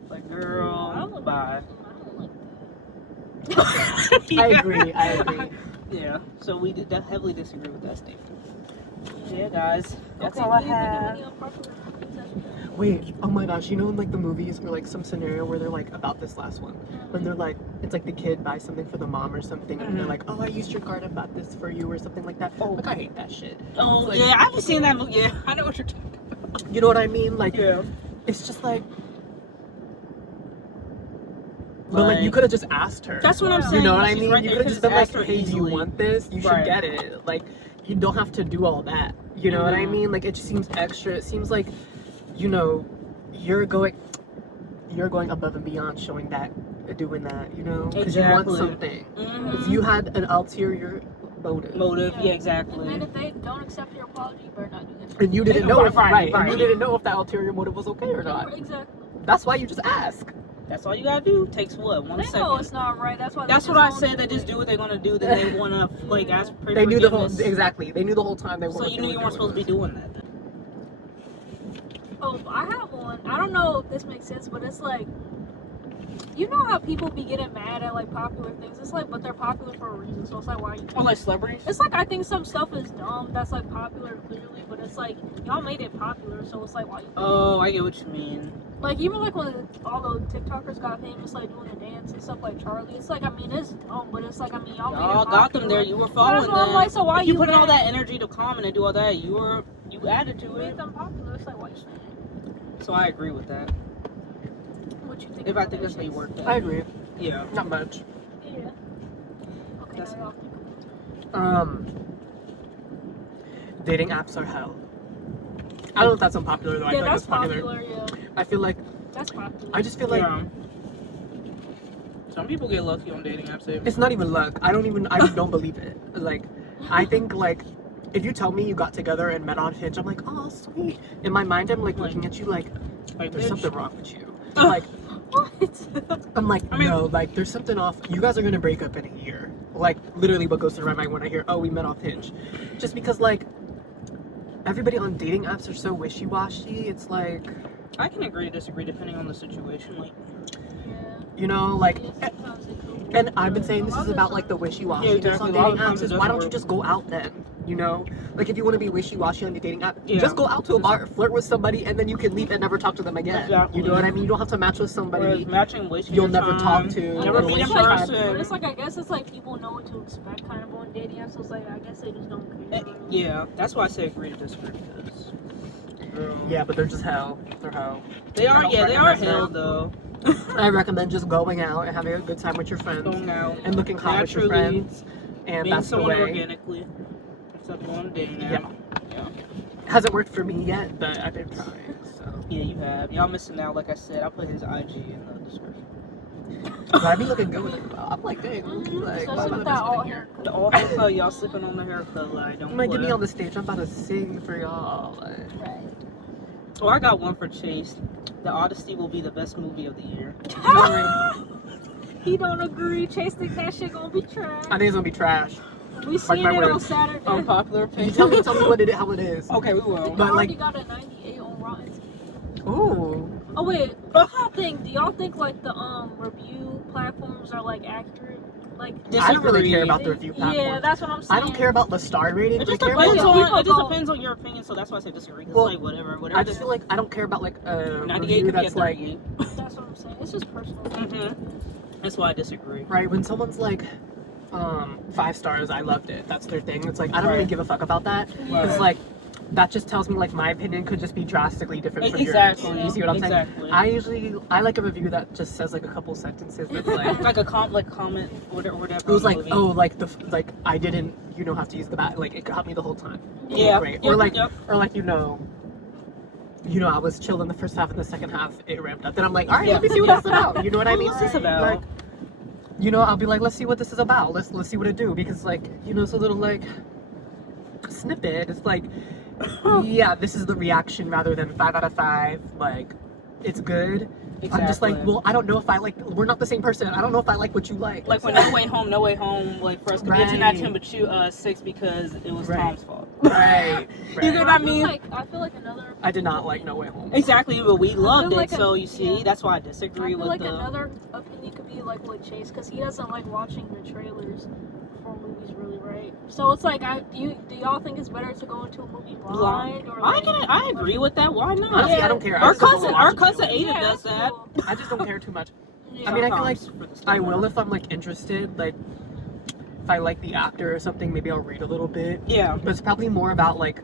Like, I girl, don't bye. I don't like I agree. Yeah, so we heavily disagree with that statement. Yeah, guys, that's Okay, all I do you think of have. any unpopular opinions that you have? Wait, oh my gosh, you know in like the movies or like some scenario where they're like about this last one, when they're like, it's like the kid buys something for the mom or something, and they're like, oh, I used your card and bought this for you or something like that. Oh. Like, I hate that shit. Oh, Like, yeah, I haven't seen that movie. Yeah, I know what you're talking about. you know what I mean? Like, Yeah. it's just like, but like you could have just asked her. That's what I'm Yeah. saying. You know what I She's mean? right You there. could have just been like, asked her hey, do you easily. want this? You should Right. get it. Like, you don't have to do all that. You know what I Mhm. mean? Like, it just seems extra. It seems like, you know, you're going above and beyond showing that, doing that, you know? Because you want Exactly. something. Mhm. 'Cause you had an ulterior motive. Motive, yeah, And exactly. then if they don't accept your apology, you better not do that. And you didn't know if, Right. and you didn't know if that ulterior motive was okay or not. Exactly. That's why you just ask. That's all you gotta do. Takes what? 1 They second. know it's not right. That's why. That's what I said. They just do what they're gonna do. Then they wanna like ask for They knew the whole, forgiveness. exactly. They knew the whole time they So weren't. you knew you weren't supposed to be doing that. Then. Oh, I have one. I don't know if this makes sense, but it's like, you know how people be getting mad at like popular things. It's like, but they're popular for a reason. So it's like, why are you? Or like celebrities. It's like I think some stuff is dumb that's like popular clearly, but it's like y'all made it popular, so it's like why you? Oh, I get what you mean. Like even like when all the TikTokers got famous, like doing the dance and stuff like Charlie. It's like I mean it's dumb, but it's like I mean y'all made it Y'all popular. got them there. You were But following that's why I'm them. like, so why If you you put in all mad? that energy to comment and do all that, you added to You it. made them popular. It's like why you mad? So I agree with that. What you think? If I about think that that's how you shit? work that. I agree. Yeah. Not much. Yeah. Okay. That's- Now y'all think. Dating apps are hell. I don't know if that's unpopular though. I Yeah, feel like that's it's popular. popular. Yeah, I feel like that's popular. I just feel like Yeah. Some people get lucky on dating apps. it's not even luck. I don't believe it. Like, I think like if you tell me you got together and met on Hinge, I'm like, oh sweet. In my mind, I'm like looking at you like there's something wrong with you. Like What? I'm like, I mean- no, like there's something off. You guys are gonna break up in a year. Like literally, what goes through my mind when I hear, oh, we met off Hinge, just because like everybody on dating apps are so wishy-washy. It's like, I can agree to disagree depending on the situation. Like, Yeah. you know, like. Yeah, sometimes it could And work, I've been but saying a this lot is of about the like the time- wishy-washy Yeah, exactly. on A lot dating of times apps. it Is why doesn't don't you work. just go out then? You know, like if you want to be wishy-washy on the dating app, Yeah. just go out to a bar, flirt with somebody, and then you can leave and never talk to them again. Exactly. You know what I mean? You don't have to match with whereas somebody matching wasting you'll your never time, talk to. never or meet in waste It's your like, time. person. but it's like I guess it's like people know what to expect kind of on dating apps. So it's like I guess they just don't care. really. Yeah, that's why I say agree to disagree because. Yeah, but they're just hell. They're hell. They are. don't Yeah, they are recommend hell them. though. I recommend just going out and having a good time with your friends Going out and looking hot with your naturally, friends, and being that's the someone way. organically. Except on a dating app. Yeah. Hasn't worked for me yet, but I've been trying. So. Yeah, you have. Y'all missing out. Like I said, I put his IG in the description. But I be looking good with it. I'm like, dang, Mhm. like, Especially why am I with that not all sitting here? haircut. The all haircut, y'all sipping on the haircut. Like, don't You might get me play. on the stage. I'm about to sing for y'all. Like, Right. Oh, I got one for Chase. The Odyssey will be the best movie of the year. He don't agree. Chase think that shit gonna be trash. I think it's gonna be trash. We seen my it on words. Saturday. Unpopular You opinion. tell me what it is, how it is. Okay, we will. It But, already like- got a 98 on Rotten. Ooh. Oh wait, what do y'all think? Do y'all think like the review platforms are like accurate? Like I don't really care Disagree. about the review platforms. Yeah, that's what I'm saying. I don't care about the star rating. It just I care about depends the- on. people It just go- depends on your opinion. So that's why I say disagree. 'Cause Well, it's like whatever. I just feel like I don't care about like a 98 review could be a that's like 38. That's what I'm saying. It's just personal. That's why I disagree. right when someone's like 5 stars. I loved it. That's their thing. It's like I don't really Right. give a fuck about that. Right. It's like that just tells me like my opinion could just be drastically different from Exactly. yours. You see what I'm saying? Exactly. I like a review that just says like a couple sentences that's like Like a comment, whatever. it was like, oh, like like I didn't, have to use the bat. Like it got me the whole time. Yeah. Great. Yep, Or like, yep. I was chilling the first half and the second half it ramped up. Then I'm like, all right, Yeah. let me see what Yeah. that's about. You know what I mean? What's this about? Like, I'll be like, let's see what this is about. Let's see what it do because like, it's a little like snippet. It's like, yeah, this is the reaction rather than 5 out of 5. Like, it's good. Exactly. I'm just like, well, I don't know if I like. We're not the same person. I don't know if I like what you like. Like when No Way Home, like for us could be a 10 out of 10, but you 6 because it was Tom's fault. Right. You know what I mean? I feel like another. I did not like No Way Home. Exactly, but we loved like it. So you see, that's why I disagree I feel with like the. another opinion could be like with Chase, because he doesn't like watching the trailers for movies, really, right? So it's like, do y'all think it's better to go into a movie blind? Or like, I agree with that. Why not? Honestly, I don't care. Our cousin Ada does that. Cool. I just don't care too much. Yeah. I mean, I feel like Sometimes I will if I'm like interested. Like, if I like the actor or something, maybe I'll read a little bit. Yeah. But it's probably more about like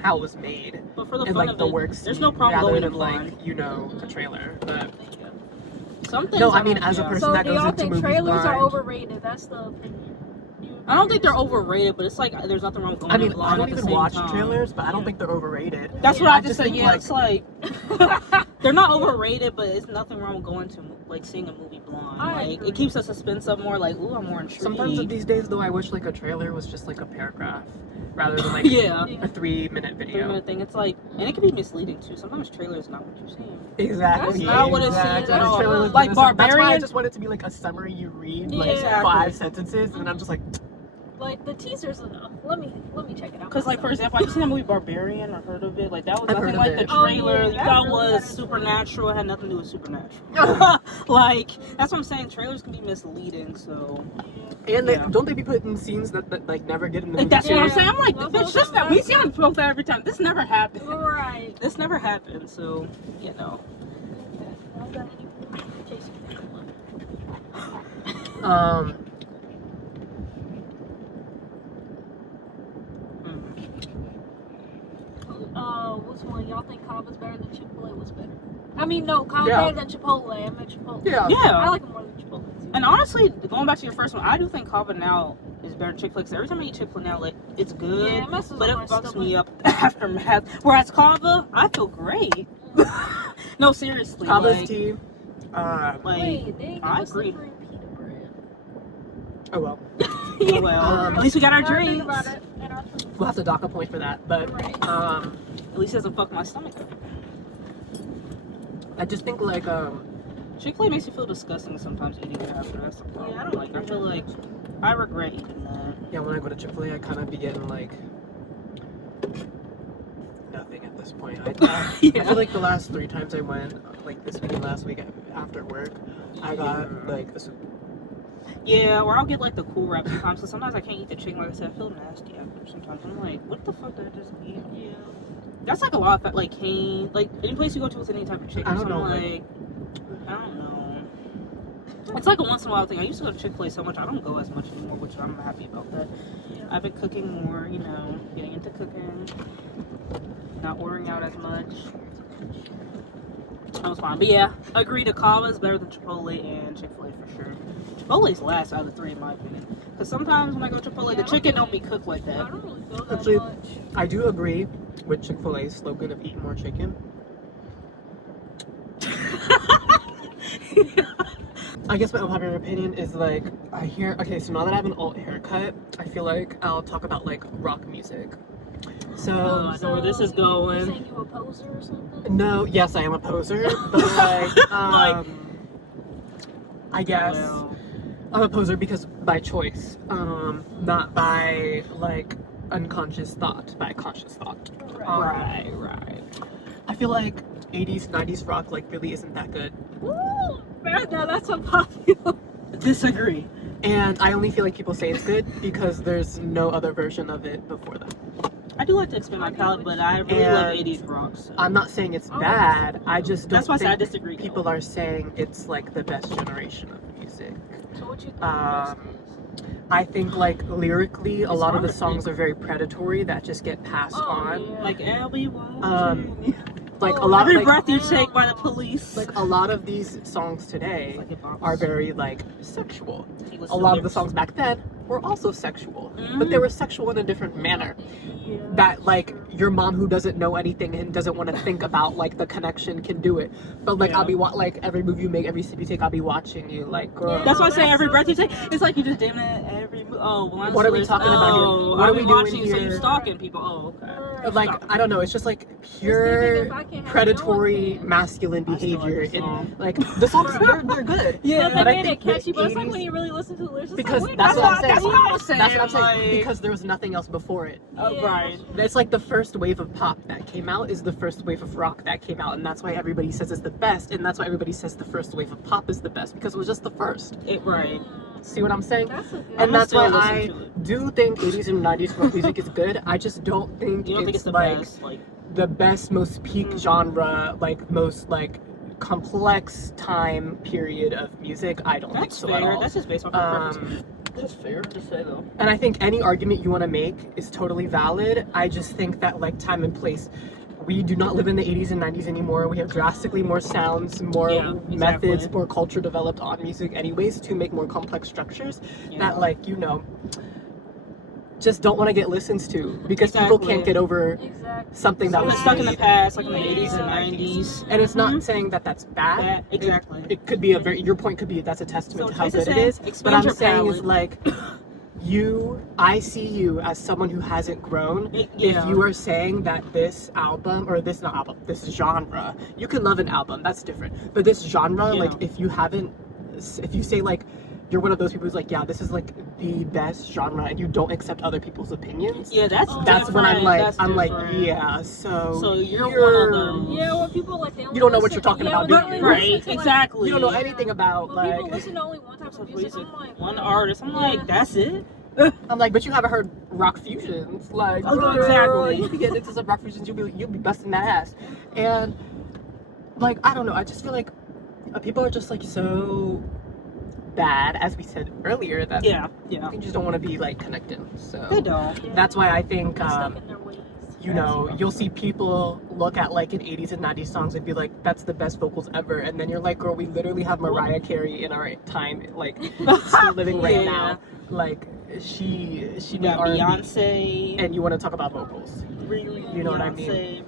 how it was made But for the and fun like of the it, work there's no problem rather going than in like blind. the trailer. But Some things no, I mean as a yeah. person So that do goes y'all into think movies trailers blind, are overrated? That's the opinion. I don't think they're overrated, but it's like there's nothing wrong with going I mean, in blind I don't at the even same watch time. trailers, but I don't think they're overrated. That's what Yeah, I I just just said. think, Yeah, like- it's like they're not overrated, but it's nothing wrong with going to like seeing a movie blind. I Like agree. it keeps the suspense up more. Like, ooh, I'm more intrigued. Sometimes these days, though, I wish like a trailer was just like a paragraph rather than like Yeah. a 3-minute video. 3-minute thing. It's like, and it can be misleading too. Sometimes trailer is not what you're seeing. Exactly. That's not what it exactly. seems at This all. trailer was Like That's why I Barbarian- just want it to be like a summary you read, Yeah. like Exactly. 5 sentences, and I'm just like, Like the teaser's enough. Let me check it out. Because, like, for example, have you seen that movie Barbarian or heard of it? Like, that was I've heard nothing of like the it. Oh, trailer. yeah, You that thought really was had a supernatural. It had nothing to do with supernatural. Like, that's what I'm saying. Trailers can be misleading, so. and Yeah. don't they be putting scenes that like never get in the movie? That's what I'm Yeah. saying. I'm like, That's bitch, what this I'm that we saying. see on film every time. This never happened. Right. This never happened, so, you know. Y'all got any Chase? What's one? Y'all think Cava's better than Chipotle? What's better? I mean, no, Cava's Yeah. better than Chipotle. I meant Chipotle. Yeah. Yeah. I like it more than Chipotle. Too. And honestly, going back to your first one, I do think Kava now is better than Chick-fil-A. Because every time I eat Chick-fil-A now, like, it's good, Yeah, it messes but it up my fucks stomach. me up aftermath. Whereas Kava, I feel great. No, seriously. Kava's like, tea. like, Wait, they give I us the agree. free pita bread. Oh well, yeah, well, at least we got our Now I think drinks. about it, and our food. we'll have to dock a point for that. But Right. At least it doesn't fuck my stomach up. I just think like Chick-fil-A makes you feel disgusting sometimes eating it after. That's the problem. Yeah, I don't like, I agree feel with like that. I regret eating that. yeah, when I go to Chick-fil-A, I kind of be getting like nothing at this point. I feel like the last 3 times I went, like this week and last week after work, I got like a soup. Yeah, or I'll get like the cool wrap sometimes. So sometimes I can't eat the chicken. Like I said, I feel nasty after. Sometimes I'm like, what the fuck did I just eat? Yeah. That's like a lot of fat, like cane, like any place you go to with any type of chicken. I don't so I'm know, like, I don't know. It's like a once in a while thing. I used to go to Chick-fil-A so much, I don't go as much anymore, which I'm happy about that. Yeah. I've been cooking more, you know, getting into cooking, not ordering out as much. That was fine. But yeah, I agree. The Kava is better than Chipotle and Chick-fil-A for sure. Chipotle's last out of the 3 in my opinion. Because sometimes when I go to Chipotle, Yeah, the I chicken don't don't be cooked like I that. don't really go that Actually, much. I do agree with Chick-fil-A's slogan of eat more chicken. I guess my unpopular opinion is like, I hear, okay, so now that I have an alt haircut, I feel like I'll talk about like rock music. So, I know where this is You going. saying you a poser or something? no, yes, I am a poser, but like, I guess Well, I'm a poser because by choice, not by like unconscious thought, by conscious thought. right. I feel like 80s, 90s rock like really isn't that good. Woo! Man, now that's unpopular. Disagree. And I only feel like people say it's good because there's no other version of it before them. I do like to expand my palate, but I really love And 80s rock. So. I'm not saying it's Oh, bad, I just don't That's why I said I think disagree. people are saying it's like the best generation of music. So what you think? I think like lyrically, a It's lot of the hard. songs are very predatory that just get passed on. Yeah. Like L.B.Y. Like Oh, a lot, Every like, breath you take by the police. like a lot of these songs today Like it bops. are very like sexual. He was A lot of the lyrics. songs back then were also sexual, Mhm. but they were sexual in a different manner. Yeah, That like your mom who doesn't know anything and doesn't want to think about like the connection can do it. But like Yeah. I'll be like every move you make, every sip you take, I'll be watching you. Like girl. That's why I say That's every so breath you take. true. It's like you just damn it every move What are we talking about here? What are we doing watching, here? So you stalking people. Oh, okay. Like, I don't know, it's just like pure predatory masculine behavior. Like the songs, they're good. Yeah, but they I made think it catchy. the But it's like 80s, when you really listen to the lyrics, it's because like, wait, that's what I'm saying. That's what I was saying. That's what I'm saying. Like, because there was nothing else before it. Right. It's like the first wave of pop that came out is the first wave of rock that came out, and that's why everybody says it's the best, and that's why everybody says the first wave of pop is the best, because it was just the first. Right. See what I'm saying? And that's why I do think 80s and 90s rock music is good. I just don't think it's it's the like best, the best, most peak genre, like most like complex time period of music. I don't think so fair. at all. That's just based on preference. That's fair to say though. And I think any argument you want to make is totally valid. I just think that like time and place. We do not live in the 80s and 90s anymore. We have drastically more sounds, more methods, more culture developed on music anyways to make more complex structures that like, you know, just don't want to get listened to because people can't get over something that was stuck in the past, like in the 80s and 90s. And it's not saying that that's bad. Exactly. It could be your point could be that's a testament to how good it is. But I'm saying is like, I see you as someone who hasn't grown. If you are saying that this album, or this not album, this genre, you can love an album, that's different. But this genre, like if you say like, you're one of those people who's like, yeah, this is like the best genre, and you don't accept other people's opinions. Yeah, that's when I'm like, yeah. So you're one of them. Yeah, when people like you don't know what you're talking about, do you? Right, exactly. You don't know anything about like. People listen to only one type of music. I'm like, one artist. I'm like, that's it. I'm like, but you haven't heard rock fusions, like exactly. You get into some rock fusions, you'll be busting that ass, and like I don't know, I just feel like people are just like so bad, as we said earlier, that you just don't want to be like connected. So they don't. That's why I think you know, you'll see people look at like an 80s and 90s songs and be like, that's the best vocals ever, and then you're like, girl, we literally have Mariah Carey in our time, like still living right now. Like she made R&B, Beyonce, and you want to talk about vocals, you know what I mean?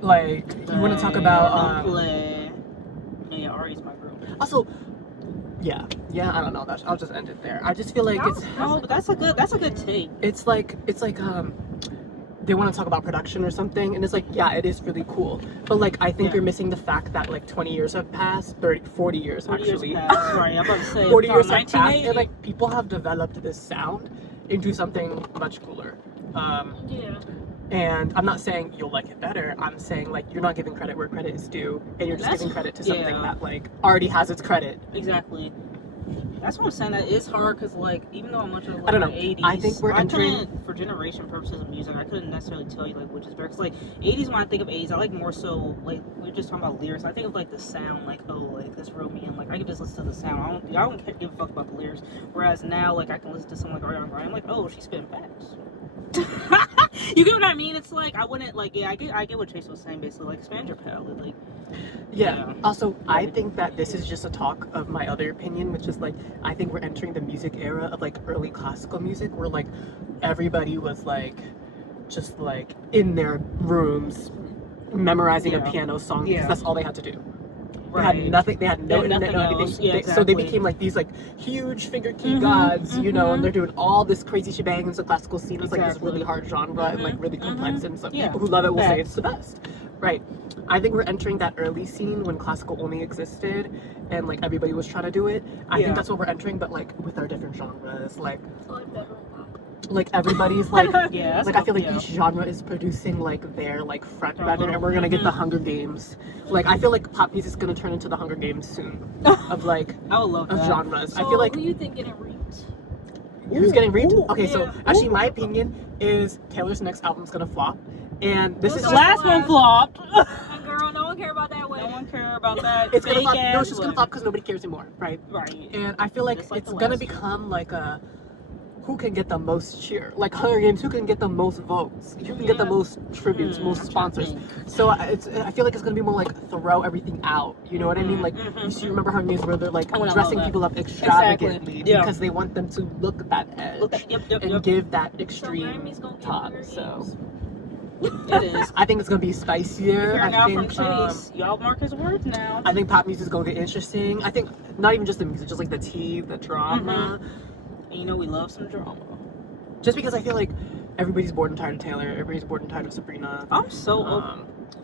Like you want to talk about yeah, Ari's my girl. Also, yeah, I don't know. I'll just end it there. I just feel like but that's a good take. It's like they want to talk about production or something, and it's like, yeah, it is really cool, but like I think you're missing the fact that like 20 years have passed, 40 years actually. Sorry, I'm about to say 40 years have passed, and like people have developed this sound into something much cooler. And I'm not saying you'll like it better. I'm saying like you're not giving credit where credit is due, and you're just giving credit to something that like already has its credit. Exactly. That's what I'm saying. That is hard because, like, even though I'm much of like, I don't know. 80s, I think we're entering for generation purposes of music. I couldn't necessarily tell you like which is better. Cause like 80s, when I think of 80s, I like more so like we were just talking about lyrics. I think of like the sound, like like this wrote me in. Like I can just listen to the sound. I don't give a fuck about the lyrics. Whereas now, like I can listen to someone like Ariana Grande. I'm like, oh, she's spitting facts. You get what I mean? It's like I wouldn't like. Yeah, I get what Chase was saying. Basically, like expand your palette. Like. Yeah. Also, I think that this is just a talk of my other opinion, which is like I think we're entering the music era of like early classical music, where like everybody was like just like in their rooms memorizing a piano song because that's all they had to do. They had nothing. They had no internet, no anything. Yeah, exactly. So they became like these like huge finger key gods, you know, and they're doing all this crazy shebang. And so classical scene is like this really hard genre and like really complex, and so people who love it will say it's the best. Right. I think we're entering that early scene when classical only existed and like everybody was trying to do it. I think that's what we're entering, but like with our different genres, like everybody's like like I feel like each genre is producing like their like front runner, and we're gonna get the Hunger Games. Like I feel like pop music's gonna turn into the Hunger Games soon of like I would love that. Genres. So I feel like who you think getting reaped? Who's getting reaped? Okay, so actually my opinion is Taylor's next album's gonna flop. And this is the last one flopped. Girl, no one care about that way. No one care about that. It's gonna flop. No, it's just gonna flop because nobody cares anymore, right? Right. And I feel like it's gonna become like a who can get the most cheer, like Hunger Games. Who can get the most votes? Who can get the most tributes, most sponsors? So I feel like it's gonna be more like throw everything out. You know what I mean? Like you remember Hunger Games where they're like dressing people up extravagantly because they want them to look that edge and give that extreme talk. So. It is. I think it's gonna be spicier. I think from Chase. Y'all mark his words now. I think pop music's gonna get interesting. I think not even just the music, just like the tea, the drama. And you know we love some drama. Just because I feel like everybody's bored and tired of Taylor. Everybody's bored and tired of Sabrina. I'm so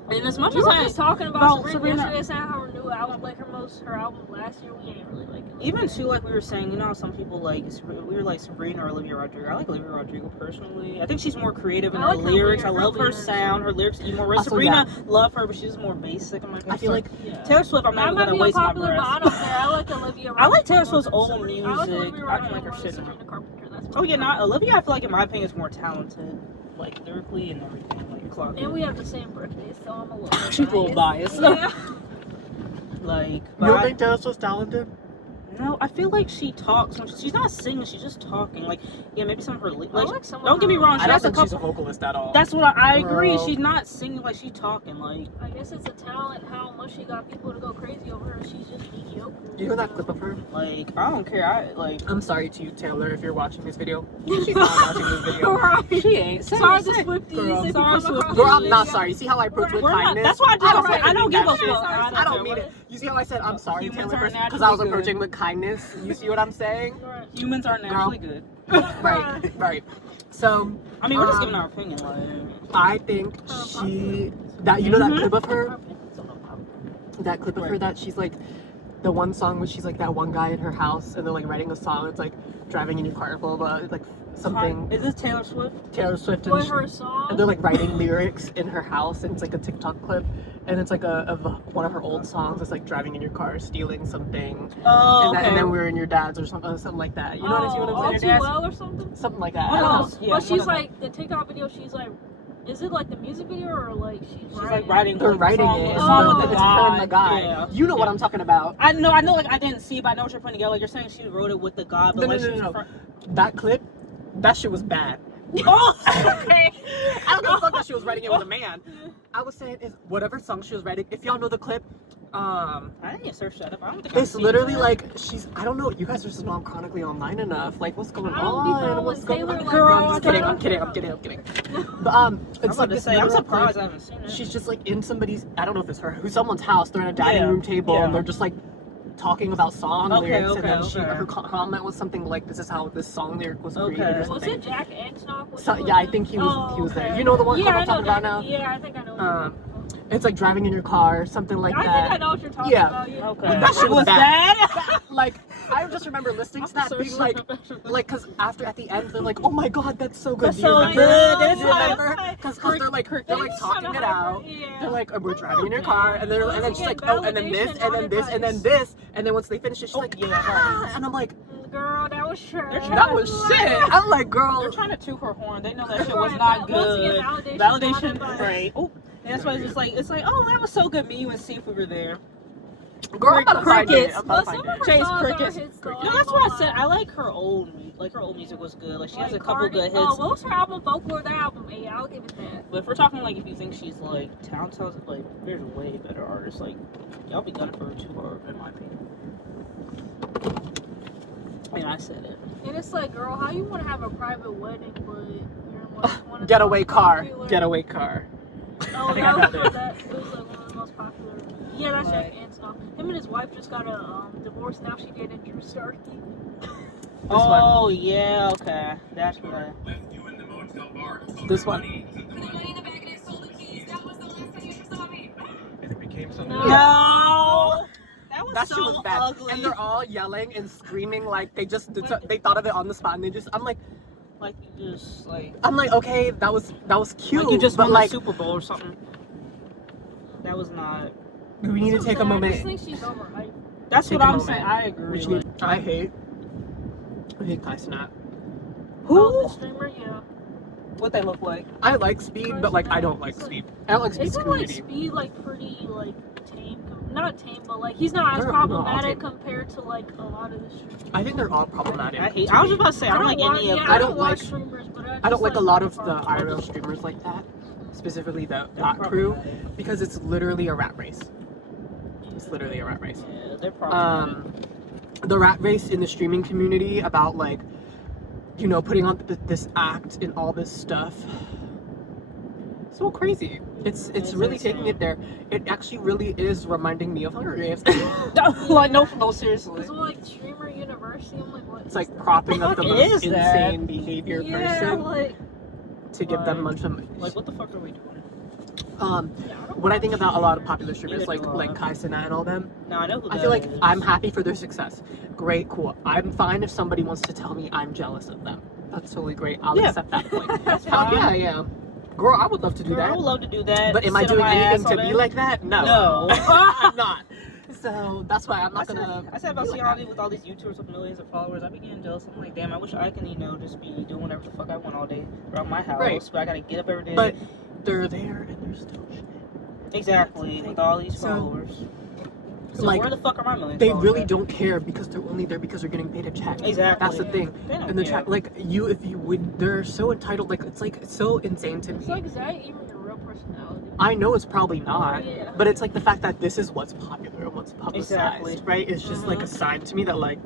and as much We as were I just talking about Sabrina Sabrina, yesterday, saying how her new album, like her album last year, we ain't really like it. even too, like we were saying, you know, some people like we were like Sabrina or Olivia Rodrigo. I like Olivia Rodrigo personally. I think she's more creative in her lyrics. I love her sound. Her lyrics are more. Sabrina, love her, but she's more basic. I'm like, I feel like Taylor Swift. I'm not gonna waste my breath. But I don't care. I like Olivia. I like Taylor Swift's old music. I like Olivia I don't like her shit. Oh yeah, not Olivia. I feel like in my opinion is more talented, like lyrically and everything. Like Clark. And we have the same birthday, so I'm a little. She's a little biased. Yeah. Like, you don't think Taylor Swift's talented? No, I feel like she talks when she's not singing, she's just talking. Like, yeah, maybe some of her like some don't get me wrong, I don't think she's a vocalist at all. That's what I agree. She's not singing, like she's talking. Like, I guess it's a talent how much she got people to go crazy over her. She's just mediocre. You know that clip of her? Like, I don't care. I'm sorry to you, Taylor, if you're watching this video. She's not watching this video. Right. She ain't. Sorry to Swifties. Girl, I'm not sorry. See how I approach with kindness? That's why I don't give a fuck. I don't mean it. You see how I said I'm sorry, Humans Taylor, are because I was naturally approaching with kindness. You see what I'm saying? Humans are naturally good. Right. So I mean, we're just giving our opinion. Like, I think that clip of her, that she's like, the one song where she's like that one guy in her house and they're like writing a song. It's like driving in your car, blah blah, blah, like something. Is this Taylor Swift? Taylor Swift and her song. And they're like writing lyrics in her house, and it's like a TikTok clip, and it's like one of her old songs. It's like driving in your car, stealing something. Oh, and then we're in your dad's or something like that. You know what I see? What I'm saying? All Too Well or something. Something like that. I don't know. Yeah, but she's like the TikTok video. She's like, is it like the music video or like she's like writing? They're writing it. It's her and the guy. Yeah. You know what I'm talking about. I know. Like I didn't see, but I know what you're putting together. Like you're saying, she wrote it with the guy, but No. That clip, that shit was bad. Oh, okay. I don't give a fuck that she was writing it with a man. I was saying is whatever song she was writing. If y'all know the clip, I didn't search that up. I don't think it's literally like I don't know. You guys are just not chronically online enough. Like what's going on? What's going on? Girl, I'm kidding. But it's like this. I'm surprised I haven't seen it. She's just like in somebody's. I don't know if it's someone's house. They're at a dining room table and they're just like talking about song lyrics, and then her comment was something like, "This is how this song lyric was created," or something. Was it Jack Antonoff? Yeah, I think he was there. You know the one I'm talking about now? Yeah, I think I know. It's like driving in your car, something like that. I think I know what you're talking about. Yeah. Okay. That shit was bad. Like, I just remember listening to that being like, because at the end they're like, "Oh my god, that's so good." That's so good. Do you remember? Because they're like talking it out. They're like, "We're driving in your car," and then she's like, "Oh, and then this, and then this, and then this," and then once they finish it, she's like, "Ah," and I'm like, "Girl, that was sure. That was shit." I'm like, "Girl." They're trying to toot her horn. They know that shit was not good. Validation, right? Oh. And that's why it's like, oh, that was so good. Me, you, and see if we were there. Girl, I'm about to find it. Chase Crickets. No, that's what I said. I like her old music. Like her old music was good. Like she has a couple good hits. Oh, what was her album? Folklore, that album. Yeah, I'll give it that. But if we're talking like if you think she's like talented, like there's way better artists. Like y'all be gunning for her too hard, in my opinion. I mean, I said it. And it's like, girl, how you want to have a private wedding, but you're one of getaway car. Oh, that was like one of the most popular. Yeah, that's Jack Antonoff. Him and his wife just got a divorce. Now she dated Drew Starkey. Oh yeah, okay, that's right. This one. No. That shit was bad. Ugly. And they're all yelling and screaming like they thought of it on the spot, and I'm like, okay, that was cute. Like you just won like the Super Bowl or something. That was not. We need to take a moment. I just think she's overhyped. That's what I'm saying. I agree. I hate Kai Snap. Who? Oh, the streamer, yeah. What they look like? I like Speed, but like I don't like Speed. I don't like Speed's community. Isn't like Speed like pretty like tame? Not tame, but like he's not as problematic compared to like a lot of the streamers. I think they're all problematic. I was just about to say I don't like any of them. I don't like streamers, but I don't like a lot of the IRL streamers like that. Specifically that crew, because it's literally a rat race. It's literally a rat race. Yeah, they're probably the rat race in the streaming community about like, putting on this act and all this stuff. so crazy. It's really taking it there. It actually really is reminding me of Hunger Games. Like no, seriously. It's like streamer university. I'm like, what? It's like propping up the most insane behavior person like, to give them much of. Like, what the fuck are we doing? What I think about a lot of popular streamers like Kai Cenat and all them. No, I know who that I feel like is. I'm happy for their success. Great, cool. I'm fine if somebody wants to tell me I'm jealous of them. That's totally great. I'll accept that point. Hell yeah, I am. Girl, I would love to do that. I would love to do that. But am I doing anything to be like that? No. No. I'm not. So that's why I'm not gonna. I said about seana with all these YouTubers with millions of followers. I be getting jealous. I'm like, damn, I wish I can, just be doing whatever the fuck I want all day around my house. Right. But I gotta get up every day. But they're there and they're still shit. Exactly, with all these followers. So like, where the fuck are my millions? They really don't care because they're only there because they're getting paid a check. Exactly. That's the thing. And the check, like if you would, they're so entitled. Like it's so insane to me. It's like, is that even your real personality? I know it's probably not, Yeah. but it's like the fact that this is what's popular and what's publicized, right? It's just like a sign to me that like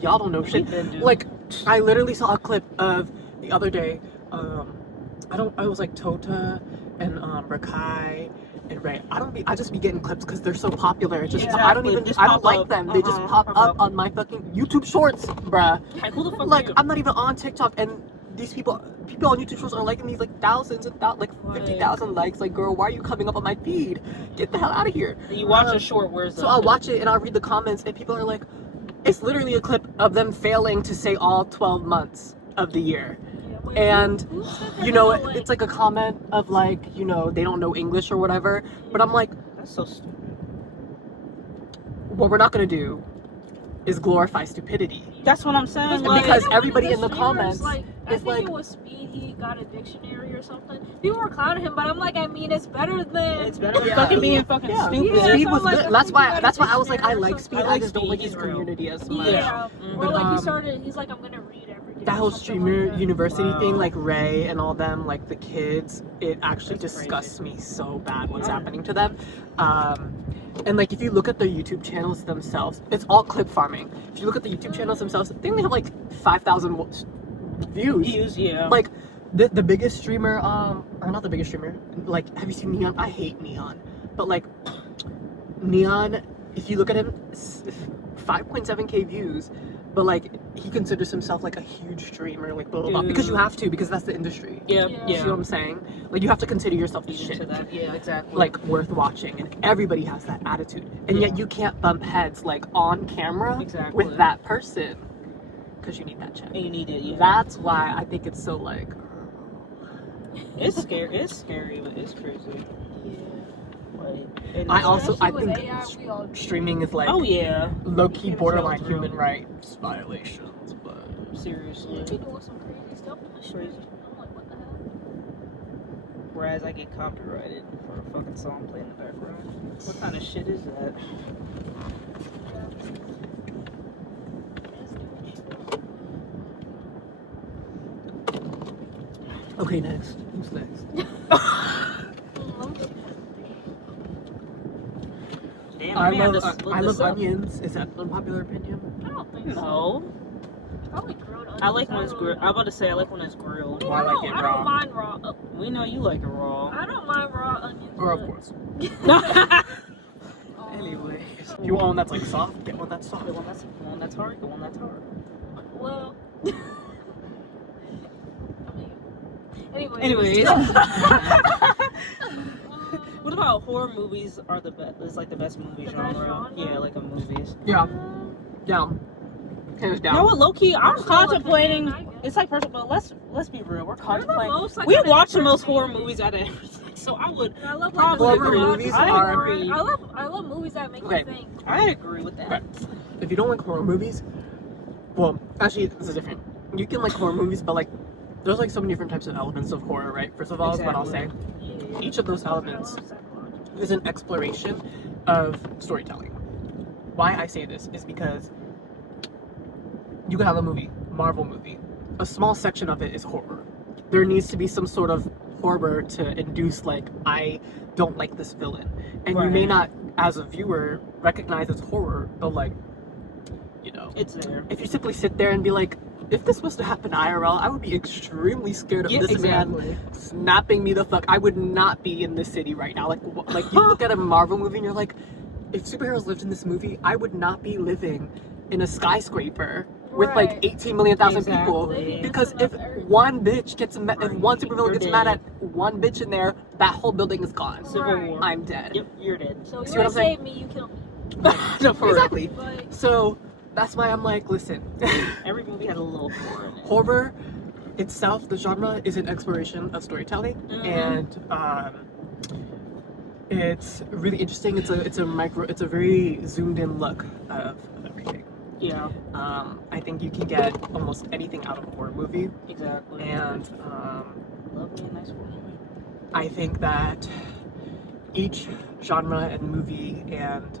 y'all don't know shit. Like I literally saw a clip of the other day. I was like Tota and Rakai and Ray. I just be getting clips because they're so popular. It's just I don't like them. They just pop up on my fucking YouTube Shorts, bruh. Like, who the fuck Like are you? I'm not even on TikTok and these people on YouTube Shorts are liking these like thousands and like 50,000 likes. Like, girl, why are you coming up on my feed? Get the hell out of here. You watch a short, where's So I'll watch it and I'll read the comments and people are like, it's literally a clip of them failing to say all 12 months of the year. And it's like a comment of like, they don't know English or whatever. But I'm like, that's so stupid. What we're not gonna do is glorify stupidity. That's what I'm saying. Because everybody in the comments I think it was Speed. He got a dictionary or something. People were clowning him, but I'm like, I mean, it's better than fucking being fucking stupid. Yeah, Speed so was like, good. That's why I was like, I or like something. Speed. I just don't like his community as much. Yeah. Or But, like he's like, I'm gonna read every day. that whole or something streamer like that. university thing, like Ray and all them, like the kids, it actually disgusts me so bad what's happening to them. And like if you look at their YouTube channels themselves, it's all clip farming. If you look at the YouTube channels themselves, I think they have like 5,000 views. Yeah. Like the biggest streamer, or not the biggest streamer. Like, have you seen Neon? I hate Neon, but like Neon, if you look at him, 5.7K views. But like he considers himself like a huge streamer, like blah blah blah. Because you have to, because that's the industry. Yeah. You see what I'm saying? Like you have to consider yourself the shit. Yeah, exactly. Like worth watching, and everybody has that attitude, and yet you can't bump heads like on camera with that person because you need that check. And you need it. Yeah. That's why I think it's so like. It's scary. It's scary, but it's crazy. I think streaming is like low-key borderline human rights violations, but seriously. People with some crazy stuff on the street. I'm like, what the hell? Whereas I get copyrighted for a fucking song playing in the background. What kind of shit is that? okay, next. Who's next? Damn, I love onions. Is that unpopular opinion? I don't think so. I like grilled onions. I like when it's grilled. I'm about to say I like when it's grilled. I don't mind raw. We know you like it raw. I don't mind raw onions. Or of course. Anyways, you want one that's like soft? Get one that's soft. The one that's hard. The one that's hard. Well. Anyways. What about horror movies are the best? It's like the best movie genre. Yeah, like of movies. Yeah. Down. Hands down. You know what, low key, I'm Personal contemplating. opinion, It's like personal, but let's be real. We're contemplating. most, like, We kind of watch the most interesting. horror movies out of everything. So I would. I love Probably like, horror movies I are- agree. I love movies that make you think. I agree with that. Okay. If you don't like horror movies, well, actually, this is different. You can like horror movies, but like, there's like so many different types of elements of horror, right? First of all, is what I'll say. Each of those elements is an exploration of storytelling. Why I say this is because you can have a movie, Marvel movie. A small section of it is horror. There needs to be some sort of horror to induce like, I don't like this villain. And you may not, as a viewer, recognize it's horror, but like, it's there. if you simply sit there and be like, if this was to happen IRL, I would be extremely scared of Yeah, this exactly. man snapping me the fuck. I would not be in this city right now. Like you look at a Marvel movie and you're like, if superheroes lived in this movie, I would not be living in a skyscraper with like 18 million people. Because if one bitch gets if one supervillain gets mad at one bitch in there, that whole building is gone. Civil War. I'm dead. Yep, you're dead. So See you what I'm saying? save me, you kill me. No, for real. Exactly. But So that's why I'm like, listen. Every movie has a little horror in it. Horror itself, the genre, is an exploration of storytelling, and it's really interesting. It's a very zoomed in look of everything. Yeah. I think you can get almost anything out of a horror movie, Exactly. and Love me a nice horror movie. I think that each genre and movie and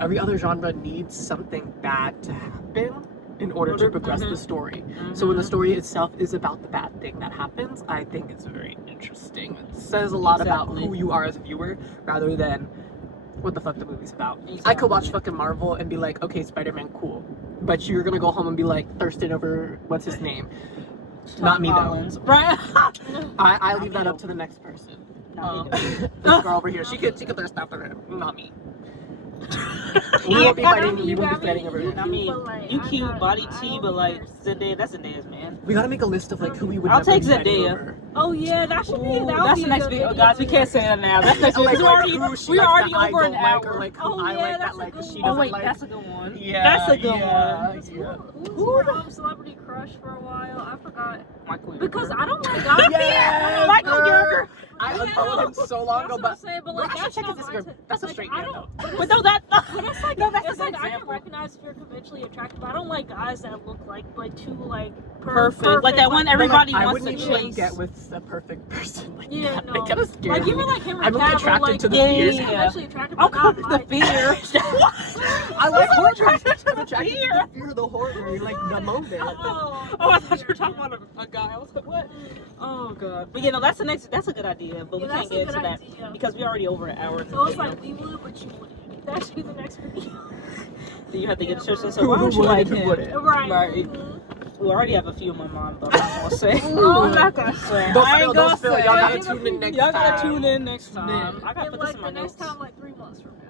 every other genre needs something bad to happen in order to progress the story. So when the story itself is about the bad thing that happens, I think it's very interesting. It says a lot about who you are as a viewer rather than what the fuck the movie's about. I could watch fucking Marvel and be like, okay, Spider-Man, cool. But you're gonna go home and be like thirsting over what's his name. Not me though. Right? I leave that up to the next person. This girl over here, she could thirst after him. Not me. We won't be fighting over it. I mean, you cute, body T, but like Zendaya, that's Zendaya's man. We gotta make a list of like who we would. I'll never take be fighting Zendaya. over. oh yeah, that should be. That's the next video, guys. We can't say that now. That's next video. We're already over an hour. Like who I like that like she Oh doesn't wait, like. that's a good one. Yeah, that's a good one. Yeah. Who was your celebrity crush for a while? I forgot. Michael Because I don't like guys. Yes, Michael girl. I unfollowed him so long ago, but like, check his Instagram. That's a straight man though. But no, that. But it's like, No, that's it's an like I can example. recognize if you're conventionally attractive, but I don't like guys that look like too like Perfect. Like that one everybody I wants to wouldn't even chase. get with a perfect person like yeah, that. no. They kind of scare Like me. even like him I'm really attracted to the yeah, fear. He's conventionally attractive, I'm but not caught the fear. I like horror. I'm attracted to attracted to the fear of the horror, like the moment. Oh, Oh, I thought you were talking about a guy. I was like, what? Oh god. But that's a good idea. But we can't get into that because we're already over an hour. So it's like we would, but you wouldn't. That should be the next video. Do you have to get chosen? So why would you like him? Right. We already have a few in my mind, but I'm not gonna say. I'm not gonna say. Don't spill. Y'all gotta tune in next time. Y'all gotta tune in next time. I gotta put this in my the next notes. time, like 3 months from now.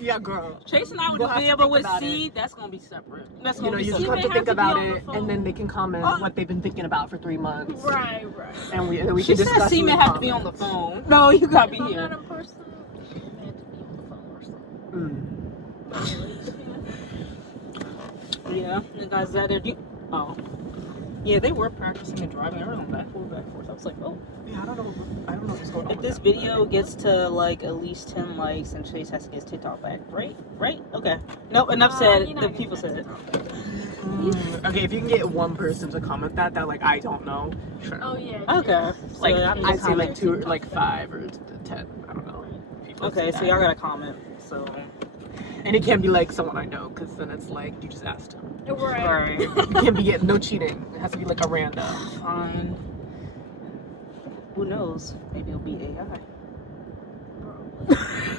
Yeah, girl. Chase and I would We'll have be to able think to about see. That's gonna be separate. That's You gonna know, be you just separate. have to think have to be about on the it, phone. and then they can comment what they've been thinking about for 3 months. Right. And we She can said discuss. Seaman have to be on the phone. No, you gotta be If I'm here. not in person, they have to be on the phone or something. Yeah, the guys that are. Oh. Yeah, they were practicing and driving. I ran back forth. I was like, oh. Yeah, I don't know what's going on. If with this that. video gets to like at least 10 likes, and Chase has to get his TikTok back, right? Okay. Nope. Enough said. The people said it. Okay, if you can get one person to comment that like I don't know, sure. Oh yeah. Okay. Like So I'd say like 2 or like 5 or 10. I don't know. People Okay, say so that. y'all gotta comment. So. And it can't be like someone I know, because then it's like you just asked. Right. You can't be no cheating. It has to be like a random. Fine. Who knows? Maybe it'll be AI.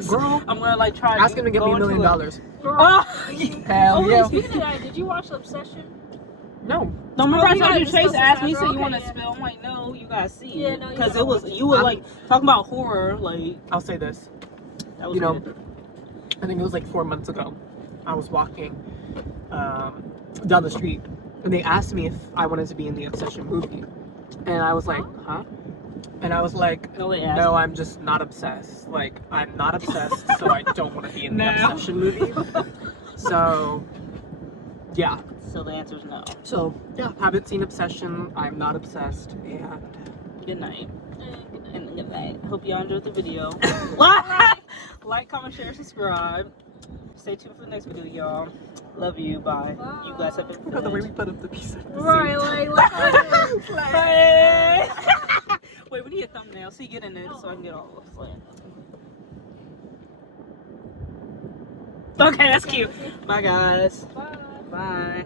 Girl, I'm gonna like try. ask him to give me $1 million. Hell Oh, yeah. wait, speaking of that, did you watch Obsession? No. No, remember I we told gotta you Chase discuss this asked me, after. so you Okay, want to yeah. spill? I'm like, no, you guys see Yeah, it no, you because gotta it was watch it. you were like talking about horror, like I'll say this. that was You know, weird. I think it was like 4 months ago. I was walking down the street, and they asked me if I wanted to be in the Obsession movie, and I was like, huh? And I was like, No, they asked. no, I'm just not obsessed. Like, I'm not obsessed, so I don't want to be in the Obsession movie. So, yeah. So the answer is no. So, yeah, haven't seen Obsession. I'm not obsessed, and Good night. And And good night. Hope y'all enjoyed the video. Like, comment, share, subscribe. Stay tuned for the next video, y'all. Love you. Bye. You guys have been the way we put up the piece. right, like Bye. Wait, we need a thumbnail. See, get in it so I can get all the slant. Okay, that's cute. Bye, guys. Bye. Bye.